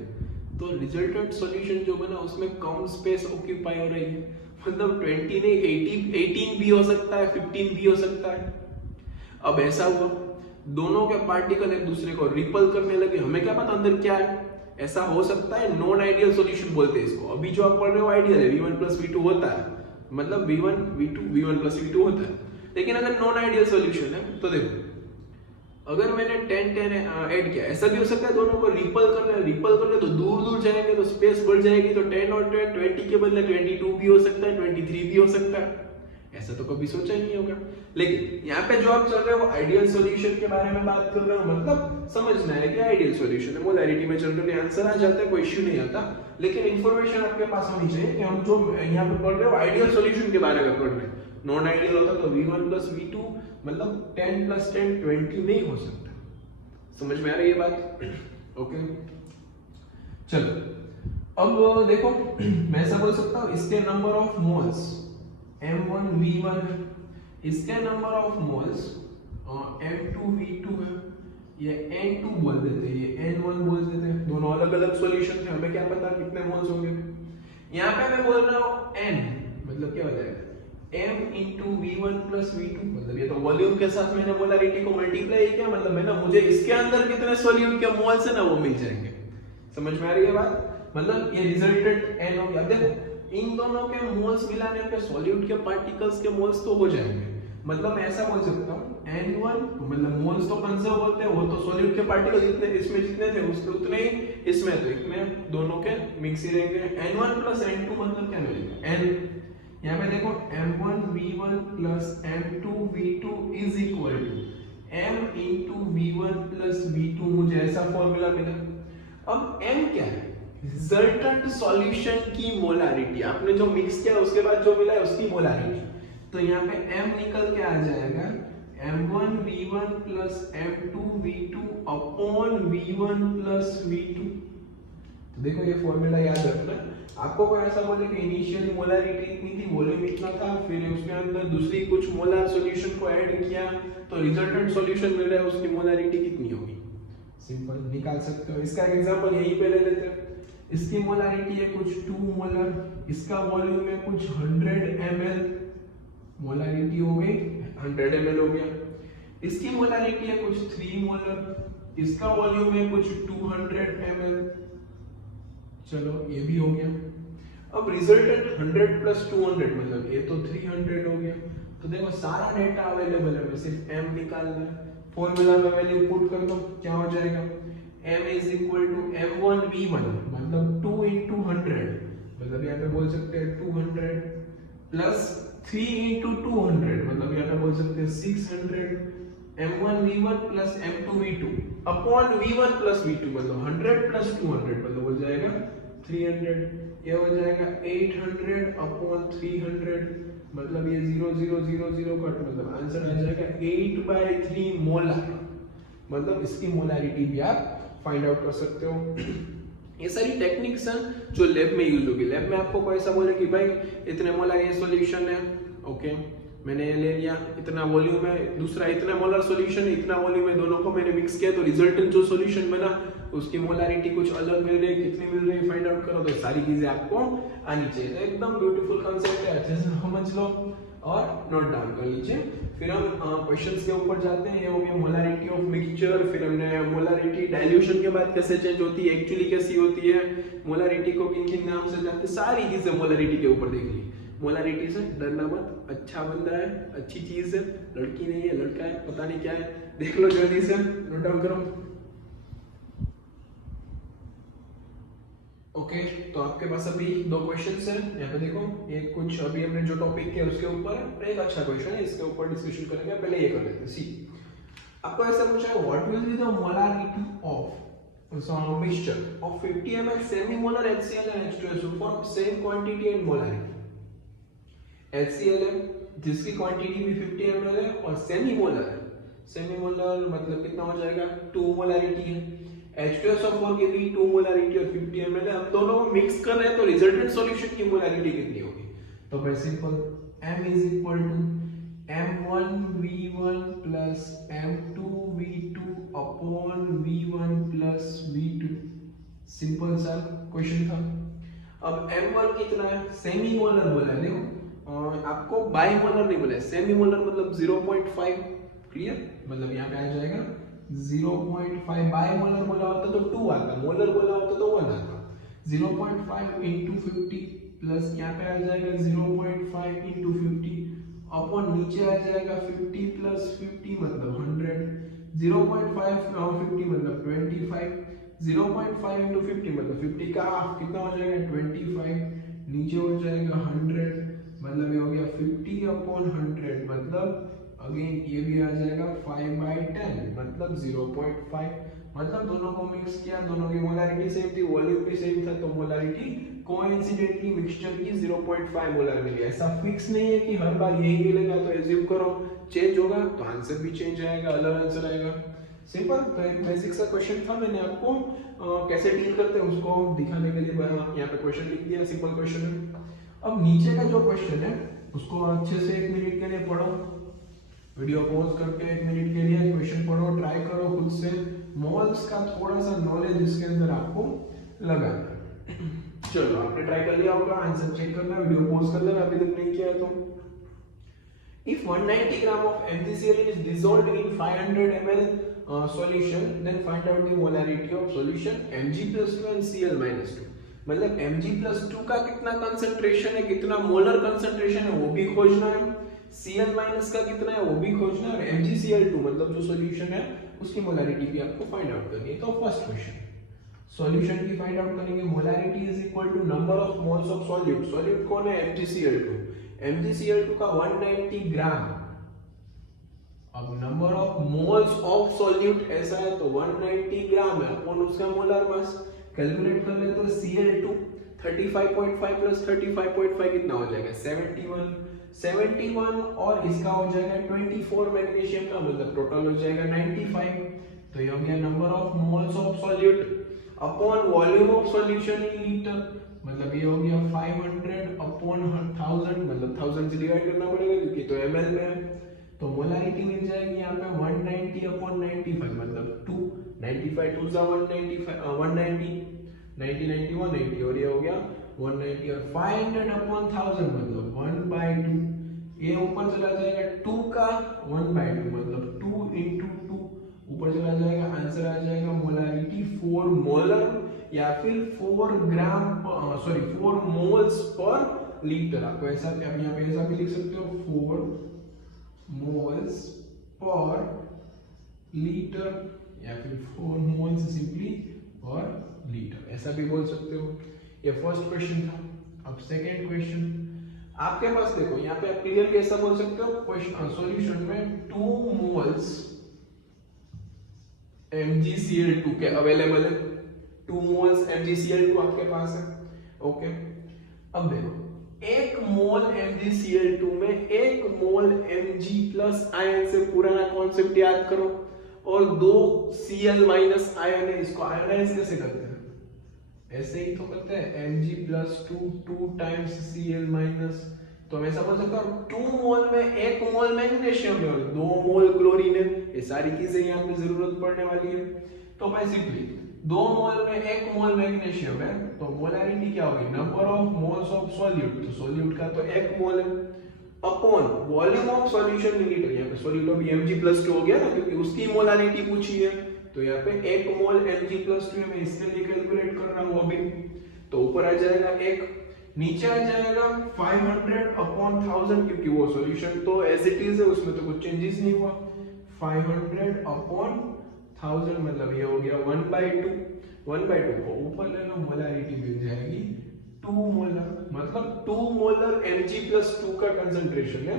तो रिजल्टेंट सॉल्यूशन जो बना उसमें कम स्पेस ऑक्यूपाई हो रही है, मतलब 20 नहीं 18 भी हो सकता है, 15 भी हो सकता है। अब ऐसा हुआ दोनों के पार्टिकल एक दूसरे को रिपल करने लगे, हमें क्या पता अंदर क्या है, ऐसा हो सकता है, नॉन आइडियल सॉल्यूशन बोलते हैं इसको। अभी जो आप पढ़ रहे हो आइडियल है, v1 plus v2 होता है, मतलब v1 plus v2 होता है। लेकिन अगर नॉन आइडियल सॉल्यूशन है तो देखो अगर मैंने 10 ऐड किया, ऐसा भी हो सकता है दोनों को रिपल करने तो दूर दूर जाएंगे तो स्पेस बढ़ जाएगी, तो 10 और 10 20 के बदले 22 भी हो सकता है, 23 भी हो सकता है, ऐसा तो कभी सोचा ही नहीं होगा। लेकिन यहाँ पे जो आप चल रहे हो आइडियल सॉल्यूशन के बारे में बात कर रहे हो, मतलब समझना है कि आइडियल सॉल्यूशन है, मोलैरिटी में जनरली आंसर आ जाता है, कोई इश्यू नहीं आता, लेकिन इंफॉर्मेशन आपके पास होनी चाहिए कि हम जो यहाँ पे पढ़ रहे हो आइडियल सॉल्यूशन के बारे में पढ़ रहे हैं। नॉन आइडियल होता तो v1 plus v2 मतलब 10 plus 10 20 नहीं हो सकता। समझ में आ रही है बात? ओके चलो अब देखो मैं ऐसा बोल सकता हूँ इसके number of moles m1 v1 है, इसके number of moles m2 v2 है, ये n2 बोल देते हैं, ये n1 बोल देते हैं, दोनों अलग अलग सॉल्यूशन थे, हमें क्या पता कितने मोल्स होंगे। यहाँ पे मैं बोल रहा हूँ n मतलब क्या हो जाएगा m into v1 plus v2, मतलब ये तो वॉल्यूम के साथ मैंने मोलैरिटी को मल्टीप्लाई किया, मतलब मैं ना मुझे इसके अंदर कितने सॉल्यूट के मोल्स है ना वो मिल जाएंगे। समझ में आ रही है बात? मतलब ये रिजल्टेंट n हो गया। अब देखो इन दोनों के मोल्स मिलाने पे सॉल्यूट के पार्टिकल्स के मोल्स तो हो जाएंगे, मतलब मैं ऐसा बोल सकता हूँ n1 मतलब मोल्स तो कंजर्व होते हैं, वो तो सॉल्यूट के पार्टिकल इतने इसमें जितने थे उसके उतने ही इसमें, तो इसमें दोनों के मिक्स ही रहेंगे। n1 plus n2 मतलब क्या मिलेगा n, यहाँ पे देखो m1 v1 plus m2 v2 is equal to m into v1 plus v2, मुझे ऐसा फॉर्मूला मिला। अब m क्या है? रिजल्टेंट सॉल्यूशन की मोलैरिटी, आपने जो मिक्स किया उसके बाद जो मिला है उसकी मोलैरिटी, तो यहाँ पे m निकल के आ जाएगा m1 v1 plus m2 v2 upon v1 plus v2। तो देखो ये फॉर्मूला याद रखना। आपको कोई ऐसा बोले कि इनिशियल मोलारिटी इतनी थी, वॉल्यूम इतना था, फिर उसके अंदर दूसरी कुछ मोलार सॉल्यूशन को ऐड किया तो रिजल्टेंट सॉल्यूशन मिल रहा है, उसकी मोलारिटी कितनी होगी, सिंपल निकाल सकते हो। इसका एग्जांपल यहीं पे ले लेते हैं। इसकी मोलारिटी है कुछ 2 मोलर, इसका वॉल्यूम है कुछ 100 ml, मोलारिटी हो गई 100 ml हो गया। इसकी मोलारिटी है कुछ 3 मोलर, इसका वॉल्यूम है कुछ 200 ml, चलो ये भी हो गया। अब रिजल्टेंट 100 प्लस 200 मतलब ये तो 300 हो गया। तो देखो सारा डेटा अवेलेबल है, सिर्फ m निकालना है। फॉर्मूला में वैल्यू पुट कर दो, क्या हो जाएगा, m is equal to m1v1 मतलब 2 into 100, मतलब यहाँ पे बोल सकते हैं 200 प्लस 3 into 200 मतलब यहाँ पे बोल सकते हैं 600, m1v1 plus m2v2 upon v1 plus v2 मतलब 100 प्लस 200 मतलब हो जाएगा 300, ये हो जाएगा 800 अपॉन 300 मतलब ये 0 0 0 0 कट मतलब आंसर आ जाएगा 8/3 मोलर, मतलब इसकी मोलारिटी भी आप फाइंड आउट कर सकते हो। ये सारी टेक्निक्स हैं जो लैब में यूज होगी। लैब में आपको कोई ऐसा बोले कि भाई इतने मोलर ये सॉल्यूशन है, ओके मैंने ले लिया, इतना वॉल्यूम है, दूसरा इतना मोलर सॉल्यूशन है, इतना वॉल्यूम है, दोनों को मैंने मिक्स किया तो रिजल्टेंट जो सॉल्यूशन बना उसकी मोलारिटी कुछ अलग मिल रही है, कितनी मिल रही है फाइंड आउट करो। तो सारी चीजें आपको आनी चाहिए। तो एकदम ब्यूटीफुल कांसेप्ट है, अच्छे से समझ लो और नोट डाउन कर लीजिए। फिर हम क्वेश्चंस के ऊपर जाते हैं। ये हो गया मोलारिटी ऑफ मिक्सचर, फिर हमने मोलारिटी डाइल्यूशन के बाद कैसे चेंज होती है, एक्चुअली कैसी होती है, मोलारिटी को किन किन नाम से जाते हैं, सारी चीजें मोलारिटी के ऊपर देख ली। मोलारिटी से डरना मत, अच्छा बंदा है, अच्छी चीज है, लड़की नहीं है लड़का है, पता नहीं क्या है, देख लो जल्दी से, नोट डाउन करो। ओके तो आपके पास अभी 2 क्वेश्चंस हैं, यहाँ पे देखो। एक कुछ अभी हमने जो टॉपिक किया उसके ऊपर है, एक अच्छा क्वेश्चन है, इसके ऊपर डिस्कशन करेंगे। पहले ये कर लेते हैं। सी आपको ऐसा पूछा है what will be the molarity of mixture of 50 ml semi-molar HCl and H2SO for same quantity and molarity। HCl है जिसकी क्वांटिटी भी 50 ml है और सेमी मोलर है, सेमी मोलर मतलब कितना हो जाएगा 2 मोलारिटी है, H2SO4 की भी 2 मोलारिटी और 50 ml है। हम दोनों को मिक्स कर रहे हैं तो रिजल्टेंट सॉल्यूशन की मोलारिटी कितनी होगी। तो by simple m is equal to m1v1 plus m2v2 upon v1 plus v2। Simple सा क्वेश्चन था। अब m1 कितना है, सेमी मोलर बोला है, देखो आपको बाई मोलर नहीं बोला है, सेमी मोलर मतलब 0.5, क्लियर, मतलब यहाँ पे आ जाएगा 0.5। बाई मोलर बोला होता तो 2 आता, मोलर बोला होता तो 1 आता। 0.5 into 50 प्लस यहाँ पे आ जाएगा 0.5 into 50 अपॉन नीचे आ जाएगा 50 प्लस 50 मतलब 100। 0.5 50 मतलब 25, 0.5 into 50 मतलब 50 का हाफ कितना हो जाएगा 25, नीचे हो जाएगा 100 मतलब ये हो गया 50 अपॉन 100 मतलब अगेन ये भी आ जाएगा 5/10 मतलब 0.5। मतलब दोनों को मिक्स किया, दोनों की मोलारिटी सेम थी, वॉल्यूम भी सेम था, तो मोलारिटी कोइंसिडेंटली मिक्सचर की 0.5 मोलर मिली। ऐसा फिक्स नहीं है कि हर बार यही मिलेगा, तो एज्यूम करो चेंज होगा तो आंसर भी चेंज आएगा, अलग आंसर आएगा। सिंपल। तो एक बेसिक सा क्वेश्चन था, मैंने आपको कैसे डील करते हैं उसको दिखाने के लिए यहाँ पे क्वेश्चन लिख दिया, सिंपल क्वेश्चन है। अब नीचे का जो क्वेश्चन है उसको अच्छे से 1 मिनट के लिए पढ़ो, वीडियो पॉज करके 1 मिनट के लिए क्वेश्चन पढ़ो, ट्राई करो खुद से, मोल्स का थोड़ा सा नॉलेज इसके अंदर आपको लगाना है। चलो आपने ट्राई कर लिया होगा, आंसर चेक करना, वीडियो पॉज कर लेना अभी तक नहीं किया है तो। If 190 gram of MgCl is dissolved in 500 ml solution, then find out the molarity of solution Mg+2 and Cl-2। मतलब Mg+2 का कितना कंसंट्रेशन है, कितना मोलर कंसंट्रेशन है वो भी खोजना है, Cl- का कितना है वो भी खोजना है, और MgCl2 मतलब जो सॉल्यूशन है उसकी मोलारिटी भी आपको फाइंड आउट करनी है। तो फर्स्ट क्वेश्चन सॉल्यूशन की फाइंड आउट करेंगे। Molarity is equal to number of moles of solute. Solute कौन है, MgCl2। MgCl2 का 190 ग्राम। अब number of moles of solute ऐसा है तो 190 ग्राम है अपन उसका मोलर मास कैलकुलेट कर ले तो Cl2 35.5 प्लस 35.5 कितना हो जाएगा 71 और इसका हो जाएगा 24 मैग्नीशियम का, मतलब टोटल हो जाएगा 95। तो ये हो गया number of moles of solute. Upon volume of solution in litre, मतलब ये हो गया 500 अपॉन 1000, मतलब 1000 से डिवाइड करना पड़ेगा क्योंकि तो ml में है। तो मोलारिटी मिल जाएगी यहाँ पे 190 अपॉन 95, मतलब 2, 95 2 सा 195 190, 90 90 180, और ये हो गया 190, और 500 अपॉन 1000 मतलब 1/2, ये ऊपर चला जाएगा 2 का 1/2, मतलब 2 into 2 ऊपर चला जाएगा, आंसर आ जाएगा मोलारिटी 4 मोलर या फिर 4 मोल्स पर लीटर। आपको ऐसा आप यहाँ पे ऐसा भी लिख सकते हो 4 मोल्स पर लीटर या फिर 4 मोल्स सिंपली पर लीटर, ऐसा भी बोल सकते हो। ये फर्स्ट क्वेश्चन था। अब सेकेंड क्वेश्चन आपके पास देखो, यहाँ पे आप क्लियर कैसा बोल सकते हो, क्वेश्चन सॉल्यूशन में 2 मोल्स MgCl2 के अवेलेबल है, 2 मोल्स MgCl2 आपके पास है। ओके, अब देखो 1 मोल MgCl2 में 1 मोल Mg प्लस आयन से पुराना कॉन्सेप्ट याद करो, और 2 Cl माइनस आयन है, इसको आयोनाइज कैसे करते हैं, ऐसे ही तो करते हैं, Mg plus 2 times Cl minus, तो हम ऐसा बोल सकते हैं 2 मोल में 1 मोल मैग्नीशियम है और 2 मोल क्लोरीन है। ये सारी चीजें यहाँ पे जरूरत पड़ने वाली है। तो बेसिकली 2 मोल में 1 मोल मैग्नीशियम है, तो मोलारिटी क्या होगी, number of moles of solute, तो सॉल्यूट का तो 1 मोल है, upon volume of solution in litre, यहाँ पे सॉल्यूट अभी Mg+2 हो गया ना, क्योंकि उसकी मोलारिटी पूछी है, तो यहाँ पे 1 मोल Mg+2 है, मैं इसके लिए कैलकुलेट कर रहा हूँ अभी। तो ऊपर आ जाएगा 1, नीचे आ जाएगा 500 अपॉन 1000, क्योंकि वो सॉल्यूशन तो एज इट इज है, उसमें तो कुछ चेंजेस नहीं हुआ। 500 अपॉन 1000 मतलब ये हो गया 1/2, 1/2 को ऊपर ले लो, मोलारिटी मिल जाएगी 2 मोलर, मतलब 2 मोलर Mg+2 का कंसंट्रेशन है,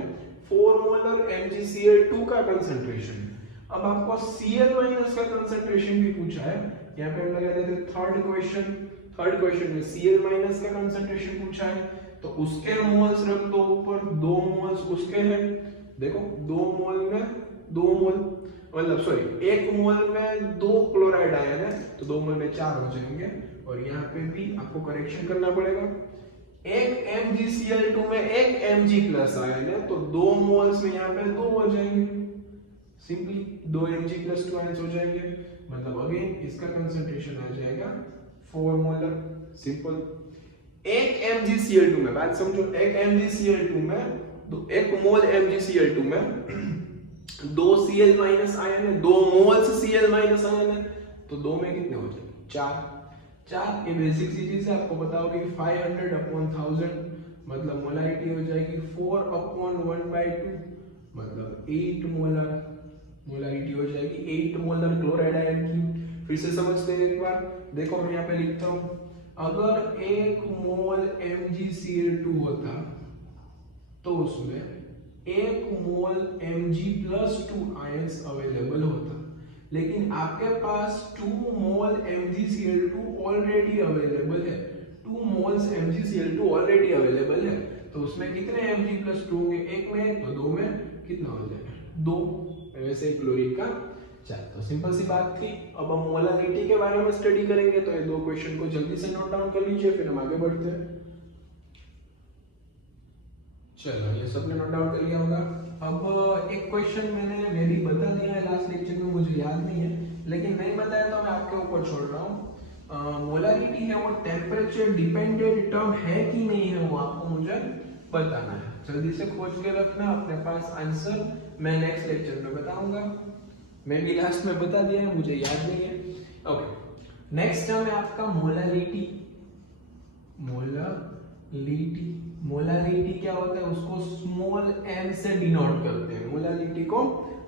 4 मोलर MgCl2 का कंसंट्रेशन। अब आपको Cl माइनस का कंसंट्रेशन भी पूछा है, यहाँ पे हम लगा देते हैं थर्ड क्वेश्चन में Cl माइनस का कंसंट्रेशन पूछा है, तो उसके मोल्स रख दो ऊपर, 2 मोल्स उसके हैं, देखो 2 मोल में 2 मोल, मतलब सॉरी 1 मोल में 2 क्लोराइड आयन है, तो 2 मोल में 4 हो जाएंगे, और यहाँ पे भी आपको करेक्शन करना पड़ेगा, एक MgCl2 में 1 Mg प्लस आयन है, तो 2 मोल्स में यहाँ पे 2 हो जाएंगे, सिंपली 2 Mg+2 आयंस हो जाएंगे, मतलब अगेन इसका कंसंट्रेशन आ जाएगा 4 मोलर, सिंपल। 1 MgCl2 में बात समझो, 1 MgCl2 में 1 मोल MgCl2 में 2 Cl माइनस आयन है, 2 मोल्स Cl माइनस आयन है, तो 2 में कितने हो जाएंगे 4। ये बेसिक सी चीज है, आपको पता होगा कि 500 अपॉन 1000 मतलब मोलारिटी हो जाएगी 4 अपॉन 1/2, मतलब 8 मोलर मोलारिटी हो जाएगी 8 मोलर क्लोराइड आयन की। फिर से समझते हैं एक बार, देखो मैं यहाँ पे लिखता हूँ, अगर 1 मोल MgCl2 होता तो उसमें 1 मोल Mg+2 आयंस अवेलेबल होता, लेकिन आपके पास 2 मोल MgCl2 ऑलरेडी अवेलेबल है, 2 मोल्स MgCl2 ऑलरेडी अवेलेबल है, तो उसमें कितने Mg+2 होंगे, 1 में, तो 2 में कितना हो जाएगा 2, वैसे ही क्लोरीन का 4। तो सिंपल सी बात थी। अब हम मोलारिटी के बारे में स्टडी करेंगे, तो ये 2 क्वेश्चन को जल्दी से नोट डाउन कर लीजिए, फिर हम आगे बढ़ते हैं। चलो ये सबने नोट डाउन कर लिया होगा। अब एक क्वेश्चन मैंने भी बता दिया है लास्ट लेक्चर में, मुझे याद नहीं है, लेकिन नहीं बताया तो मैं आपके ऊपर छोड़ रहा हूँ। मोलारिटी है वो टेम्परेचर डिपेंडेंट टर्म है कि नहीं है, वो आपको मुझे बताना है। जल्दी से खोज के रखना अपने पास आंसर, मैं नेक्स्ट लेक्चर में बताऊंगा। मैं भी लास्ट में बता दिया है, मुझे याद नहीं है। ओके, नेक्स्ट टर्म है आपका मोलारिटी। मोलारिटी क्या होता है, उसको स्मॉल m से डिनोट करते हैं, मोलारिटी को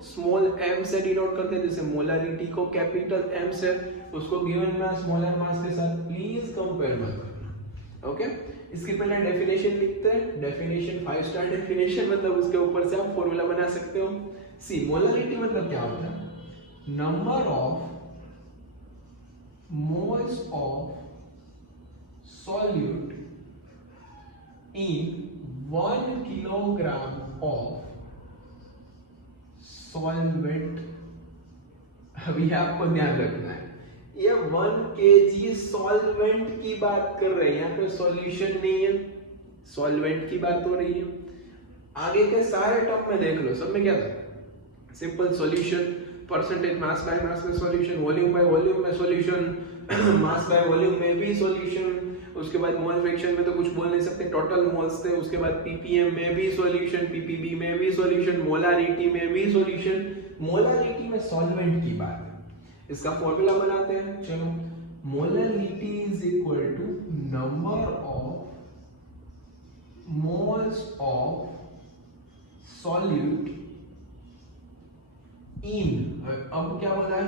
स्मॉल m से डिनोट करते हैं। जैसे मोलारिटी को कैपिटल M से, उसको गिवन मास स्मॉलर मास के साथ प्लीज कंपेयर मत करना। ओके, इसकी पहले डेफिनेशन लिखते हैं। डेफिनेशन 5 स्टार डेफिनेशन, मतलब उसके ऊपर से आप फॉर्मूला बना सकते हो। सी मोलारिटी मतलब क्या होता है, number of moles of solute in 1 kilogram of solvent। अभी आपको ध्यान रखना है, ये 1 kg सॉल्वेंट की बात कर रहे हैं, यहाँ पे सॉल्यूशन नहीं है, सॉल्वेंट की बात हो रही है। आगे के सारे टर्म में देख लो, सब में क्या था, simple solution, percentage mass by मास में सॉल्यूशन, वॉल्यूम बाय वॉल्यूम में सॉल्यूशन, मास बाय वॉल्यूम में भी सॉल्यूशन, उसके बाद मोल फ्रैक्शन में तो कुछ बोल नहीं सकते, टोटल मोल्स थे, उसके बाद पीपीएम में भी सॉल्यूशन, पीपीबी में भी सॉल्यूशन, मोलारिटी में भी सॉल्यूशन। मोलारिटी में सॉल्वेंट की बात है, इसका फॉर्मूला बनाते हैं, चलो। Molarity is equal to number of moles of solute in, अब क्या बोला है,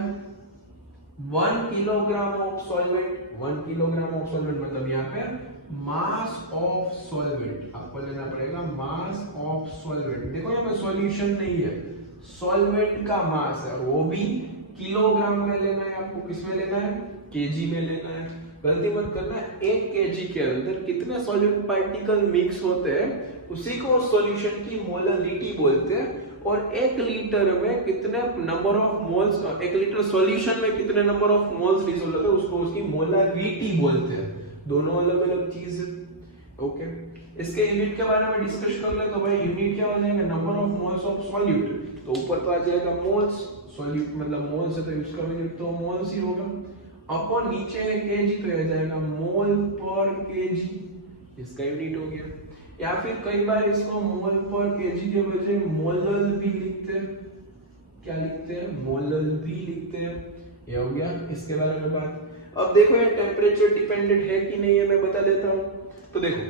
1 kilogram of solvent, 1 kilogram of solvent मतलब यहाँ पे मास ऑफ सॉल्वेंट आपको लेना पड़ेगा, मास ऑफ सॉल्वेंट। देखो यहाँ पे सॉल्यूशन नहीं है, सॉल्वेंट का मास है, वो भी किलोग्राम में लेना है आपको, किसमें लेना है, केजी में लेना है। गलती मत करना, 1 केजी के अंदर कितने सॉल्यूट पार्टिकल मिक्स होते हैं उसी को सॉल्यूशन की मोलारिटी बोलते हैं, और 1 लीटर में कितने number of moles, 1 litre solution में कितने नंबर ऑफ मोल्स डिसॉल्व होते हैं उसको उसकी मोलारिटी बोलते हैं। दोनों अलग अलग चीज है, ओके। इसके यूनिट के बारे में डिस्कस कर ले तो भाई यूनिट क्या हो जाएगा, number of moles of solute, तो ऊपर तो आ जाएगा मोल्स, सॉल्यूट मतलब मोल्स है तो इसका यूनिट तो मोल्स ही होगा, अपन नीचे है केजी तो आ जाएगा मोल पर केजी, इसका यूनिट हो गया। या फिर कई बार इसको मोल पर केजी के बजाय मोलल भी लिखते हैं, क्या लिखते हैं, मोलल भी लिखते हैं, ये हो गया इसके बारे में बात। अब देखो ये टेम्परेचर डिपेंडेंट है कि नहीं है, मैं बता देता हूँ। तो देखो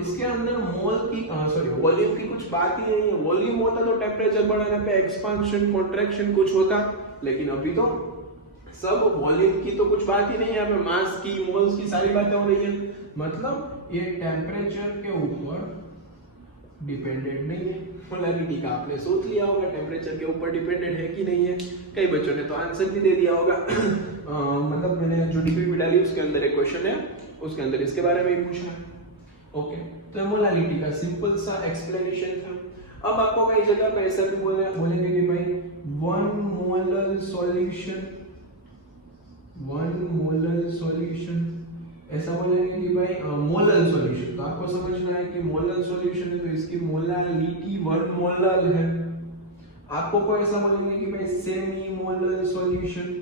इसके अंदर मोल की सॉरी वॉल्यूम की कुछ बात ही नहीं है, वॉल्यूम होता तो टेम्परेचर बढ़ाने पे एक्सपांशन कॉन्ट्रैक्शन कुछ होता, लेकिन अभी तो सब वॉल्यूम की तो कुछ बात ही नहीं है, यहाँ पे मास की मोल्स की सारी बातें हो रही है, मतलब ये टेम्परेचर के ऊपर डिपेंडेंट नहीं है। मोलारिटी का आपने सोच लिया होगा टेम्परेचर के ऊपर डिपेंडेंट है कि नहीं है, कई बच्चों ने तो आंसर भी दे दिया होगा मतलब मैंने जो डीपीपी डाली उसके अंदर एक क्वेश्चन है, उसके अंदर इसके बारे में ही पूछा है, ओके। तो मोलारिटी का सिंपल सा एक्सप्लेनेशन था। अब आपको कई जगह पे ऐसा भी बोलेंगे कि भाई 1 मोलर सॉल्यूशन, 1 मोलर सॉल्यूशन, ऐसा बोलेंगे कि भाई मोलर सॉल्यूशन, तो आपको समझना है कि मोलर सॉल्यूशन है तो इसकी मोलारिटी 1 मोलर है। आपको कोई ऐसा बोलेंगे कि भाई semi molar solution,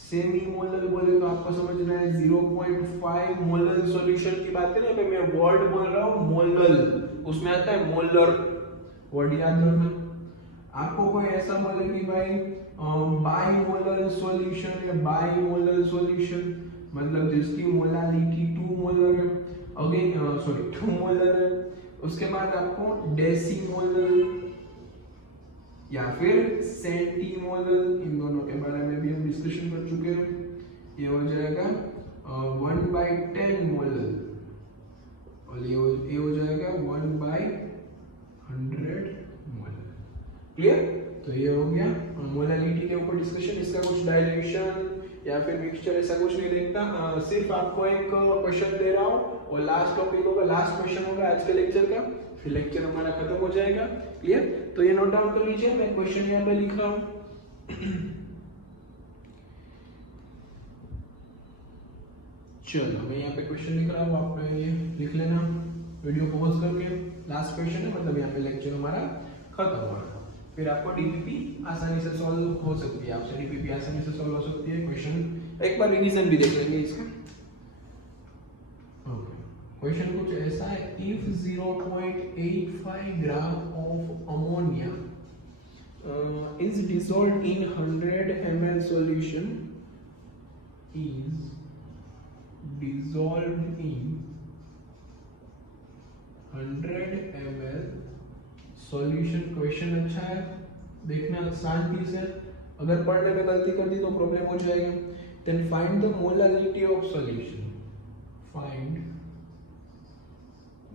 semi molar बोले तो आपको समझना है 0.5 मोलर सॉल्यूशन की बात करें, मैं वर्ड बोल रहा हूँ मोलर, उसमें आता है मोलर, वर्ड याद रखना। आपको कोई ऐसा बोले कि भाई बाइमोलर सॉल्यूशन है, बाइमोलर सॉल्यूशन मतलब जिसकी मोलारिटी 2 मोलर है, अगेन सॉरी 2 मोलर है। उसके बाद आपको डेसीमोलर या फिर सेंटीमोलर, इन दोनों के बारे में भी हम डिस्कशन कर चुके हैं। ये हो जाएगा 1/10 मोलर और ये हो जाएगा 1/100 मोलर। क्लियर? तो ये हो गया मोलारिटी के ऊपर डिस्कशन। इसका कुछ डायल्यूशन या फिर मिक्सचर ऐसा कुछ नहीं देखता, सिर्फ आपको एक क्वेश्चन दे रहा हूँ और लास्ट टॉपिक होगा, लास्ट क्वेश्चन होगा आज के लेक्चर का, फिर लेक्चर हमारा खत्म हो जाएगा। क्लियर? तो ये नोट डाउन कर लीजिए, मैं क्वेश्चन यहाँ पे लिख रहा हूँ। चलो मैं यहाँ पे क्वेश्चन लिख रहा हूँ, आप ये लिख लेना वीडियो पॉज करके। लास्ट क्वेश्चन है, मतलब यहाँ पे लेक्चर हमारा खत्म हो रहा है। फिर आपको डीपीपी आसानी से सॉल्व हो सकती है, आपसे डीपीपी आसानी से सॉल्व हो सकती है। क्वेश्चन एक बार रिवीजन भी देख लेंगे इसका। क्वेश्चन कुछ ऐसा है, if 0.85 gram of ammonia is dissolved in 100 ml solution, is dissolved in 100 ml solution. Question अच्छा है, देखना शांति से, अगर पढ़ने में गलती कर दी तो प्रॉब्लम हो जाएगा। Then find the molarity of solution, find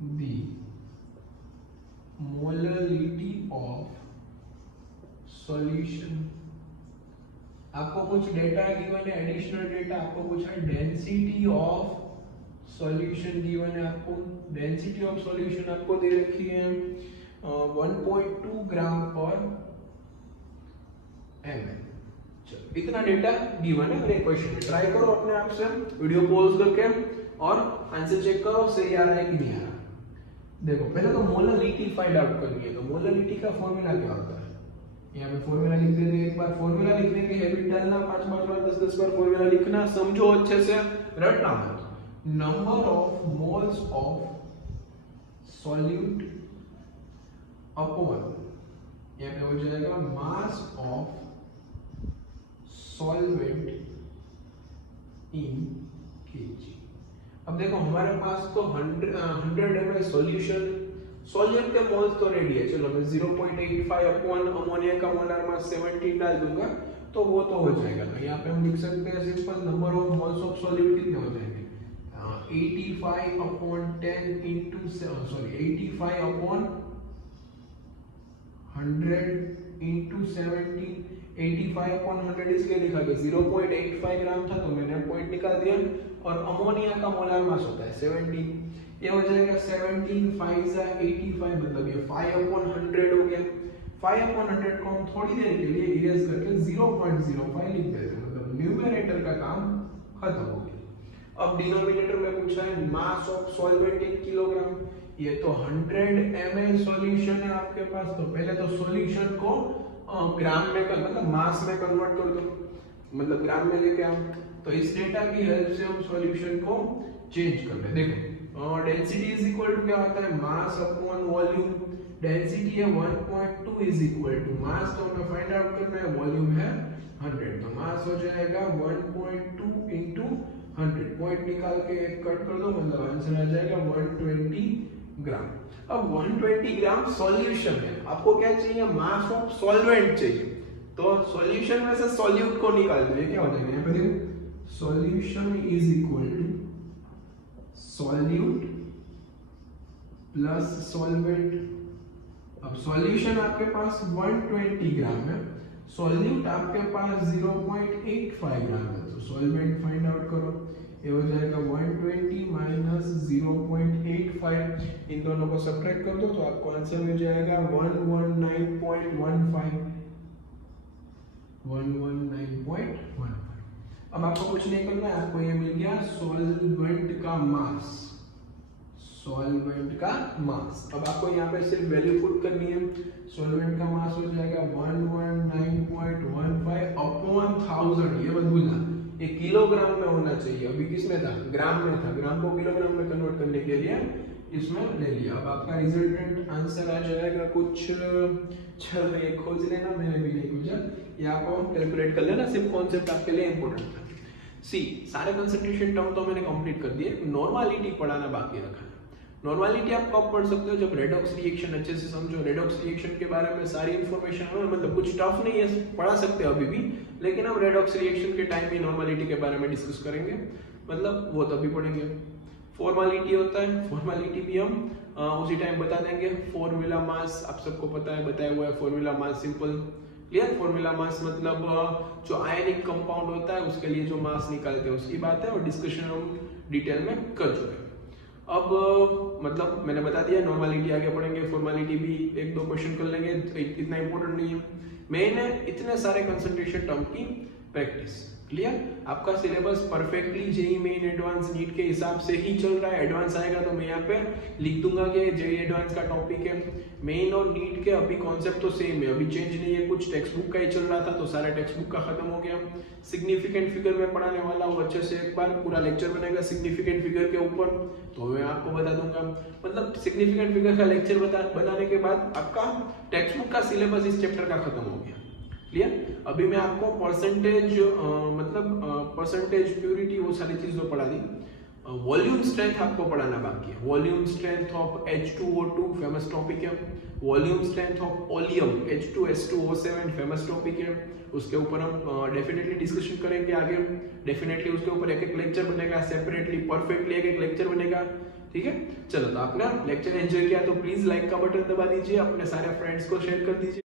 the molarity of solution. आपको कुछ डेटा गिवन है, एडिशनल डेटा आपको पूछा है, डेंसिटी ऑफ सॉल्यूशन गिवन है आपको, डेंसिटी ऑफ सॉल्यूशन आपको दे रखी है 1.2 ग्राम पर ml। चलो इतना डेटा गिवन है मेरे क्वेश्चन में, ट्राई करो अपने आप से वीडियो पॉज करके और आंसर चेक करो सही आ रहा है कि नहीं आ रहा। देखो पहले तो मोलरिटी फाइंड आउट करनी है, तो मोलरिटी का फॉर्मूला क्या होता है, यहाँ पे फॉर्मूला लिख देते हैं। एक बार फॉर्मूला लिखने की हैबिट डालना, 5 बार 10 बार फॉर्मूला लिखना, समझो अच्छे से, रटना मत। Number of moles of solute upon, यहाँ पे हो जाएगा mass of solvent in KG. अब देखो हमारे पास तो 100 ml सॉल्यूशन, सॉल्यूट के मोल्स तो रेडी है, चलो मैं 0.85 अपॉन अमोनिया का मोलर मास 17 डाल दूंगा तो वो तो हो जाएगा। तो यहाँ पे हम लिख सकते हैं simple, number of moles of solute कितने हो जाएंगे, 85 upon 10 into 85 upon 100 into 17, 85 upon 100 इसलिए लिखा गया 0.85 ग्राम था तो मैंने पॉइंट निकाल दिया, और अमोनिया का मोलर मास होता है 17, ये हो जाएगा 17 5 जा 85, मतलब ये 5 अपॉन 100 हो गया। 5 अपॉन 100 को हम थोड़ी देर के लिए इरेज करके 0.05 लिख देते हैं, मतलब न्यूमरेटर का काम खत्म हो गया। अब डिनोमिनेटर में पूछा है mass of solvent in kilogram, ये तो 100 ml सॉल्यूशन है आपके पास, तो पहले तो सॉल्यूशन को ग्राम में मतलब मास में कन्वर्ट कर दो, मतलब ग्राम में लेके आओ। तो इस डेटा की हेल्प से हम सॉल्यूशन को चेंज कर ले। देखो डेंसिटी इज इक्वल टू क्या होता है, मास अपॉन वॉल्यूम। डेंसिटी है 1.2 इज इक्वल टू मास, तो हमें फाइंड आउट करना है, वॉल्यूम है 100, तो मास हो जाएगा 1.2 इंटू 100, पॉइंट निकाल के एक कट कर दो, मतलब आंसर आ जाएगा 120 ग्राम। अब 120 ग्राम सॉल्यूशन है, आपको क्या चाहिए, मास ऑफ सॉल्वेंट चाहिए, तो सॉल्यूशन में से सॉल्यूट को निकाल दो, ये क्या हो जाएगा, यहाँ पे देखो solution is equal to solute plus solvent. अब सॉल्यूशन आपके पास 120 ग्राम है, सॉल्यूट आपके पास 0.85 ग्राम है, तो सॉल्वेंट फाइंड आउट करो, ये हो जाएगा 120 माइनस 0.85, इन दोनों को सब्ट्रैक्ट कर दो तो आपको आंसर मिल जाएगा 119.15, 119.15। अब आपको कुछ नहीं करना है, आपको ये मिल गया सॉल्वेंट का मास, सॉल्वेंट का मास। अब आपको यहाँ पे सिर्फ वैल्यू पुट करनी है, सॉल्वेंट का मास हो जाएगा 119.15 अपॉन 1000, ये मत भूलना, ये किलोग्राम में होना चाहिए, अभी किस में था, ग्राम में था, ग्राम को किलोग्राम में कन्वर्ट करने के लिए इसमें ले लिया। अब आपका रिजल्टेंट आंसर आ जाएगा कुछ, चलो ये खोज लेना, मैंने भी नहीं खोजा, ये आपको कैलकुलेट कर लेना, सिर्फ कॉन्सेप्ट आपके लिए इंपॉर्टेंट था। सी सारे कंसंट्रेशन टर्म तो मैंने कंप्लीट कर दिए, नॉर्मलिटी पढ़ाना बाकी रखा है। नॉर्मलिटी आप कब पढ़ सकते हो, जब रेडॉक्स रिएक्शन अच्छे से समझो, रेडॉक्स रिएक्शन के बारे में सारी इंफॉर्मेशन हो, मतलब कुछ टफ नहीं है, पढ़ा सकते हो अभी भी, लेकिन हम रेडॉक्स रिएक्शन के टाइम ही नॉर्मलिटी के बारे में डिस्कस करेंगे, मतलब वो तभी पढ़ेंगे। फॉर्मेलिटी होता है, फॉर्मेलिटी भी हम उसी टाइम बता देंगे। फॉर्मूला मास आप सबको पता है, बताया हुआ है, formula mass simple clear. Formula mass मतलब जो आयनिक कंपाउंड होता है उसके लिए जो मास निकालते हैं उसकी बात है, और डिस्कशन हम डिटेल में कर चुके हैं। अब मतलब मैंने बता दिया, नॉर्मलिटी आगे पढ़ेंगे, फॉर्मेलिटी भी 1-2 क्वेश्चन कर लेंगे, इतना इंपॉर्टेंट नहीं है। मेन है इतने सारे कंसंट्रेशन टर्म की प्रैक्टिस, क्लियर। आपका syllabus perfectly JEE Main advance NEET के हिसाब से ही चल रहा है। एडवांस आएगा तो मैं यहाँ पे लिख दूंगा कि जेईई एडवांस का टॉपिक है। मेन और नीट के अभी कॉन्सेप्ट तो सेम है, अभी चेंज नहीं है, कुछ टेक्स्ट बुक का ही चल रहा था तो सारा टेक्स्ट बुक का खत्म हो गया। सिग्निफिकेंट फिगर में पढ़ाने वाला हूँ, अच्छे से एक बार पूरा लेक्चर बनेगा सिग्निफिकेंट फिगर के ऊपर, तो मैं आपको बता दूंगा। मतलब सिग्निफिकेंट फिगर का लेक्चर बनाने के बाद आपका टेक्स्ट बुक का सिलेबस इस चैप्टर का खत्म हो गया, क्लियर। अभी मैं आपको परसेंटेज मतलब परसेंटेज प्योरिटी वो सारी चीज तो पढ़ा दी। वॉल्यूम स्ट्रेंथ आपको पढ़ाना बाकी है। Volume strength of H2O2 famous topic है। Volume strength of oleum H2S2O7 famous topic है, उसके ऊपर हम डेफिनेटली डिस्कशन करेंगे आगे। डेफिनेटली उसके ऊपर एक लेक्चर बनेगा सेपरेटली, परफेक्टली एक लेक्चर बनेगा, ठीक है। चलो, तो आपने लेक्चर एंजॉय किया तो प्लीज लाइक का बटन दबा दीजिए, अपने सारे फ्रेंड्स को शेयर कर दीजिए।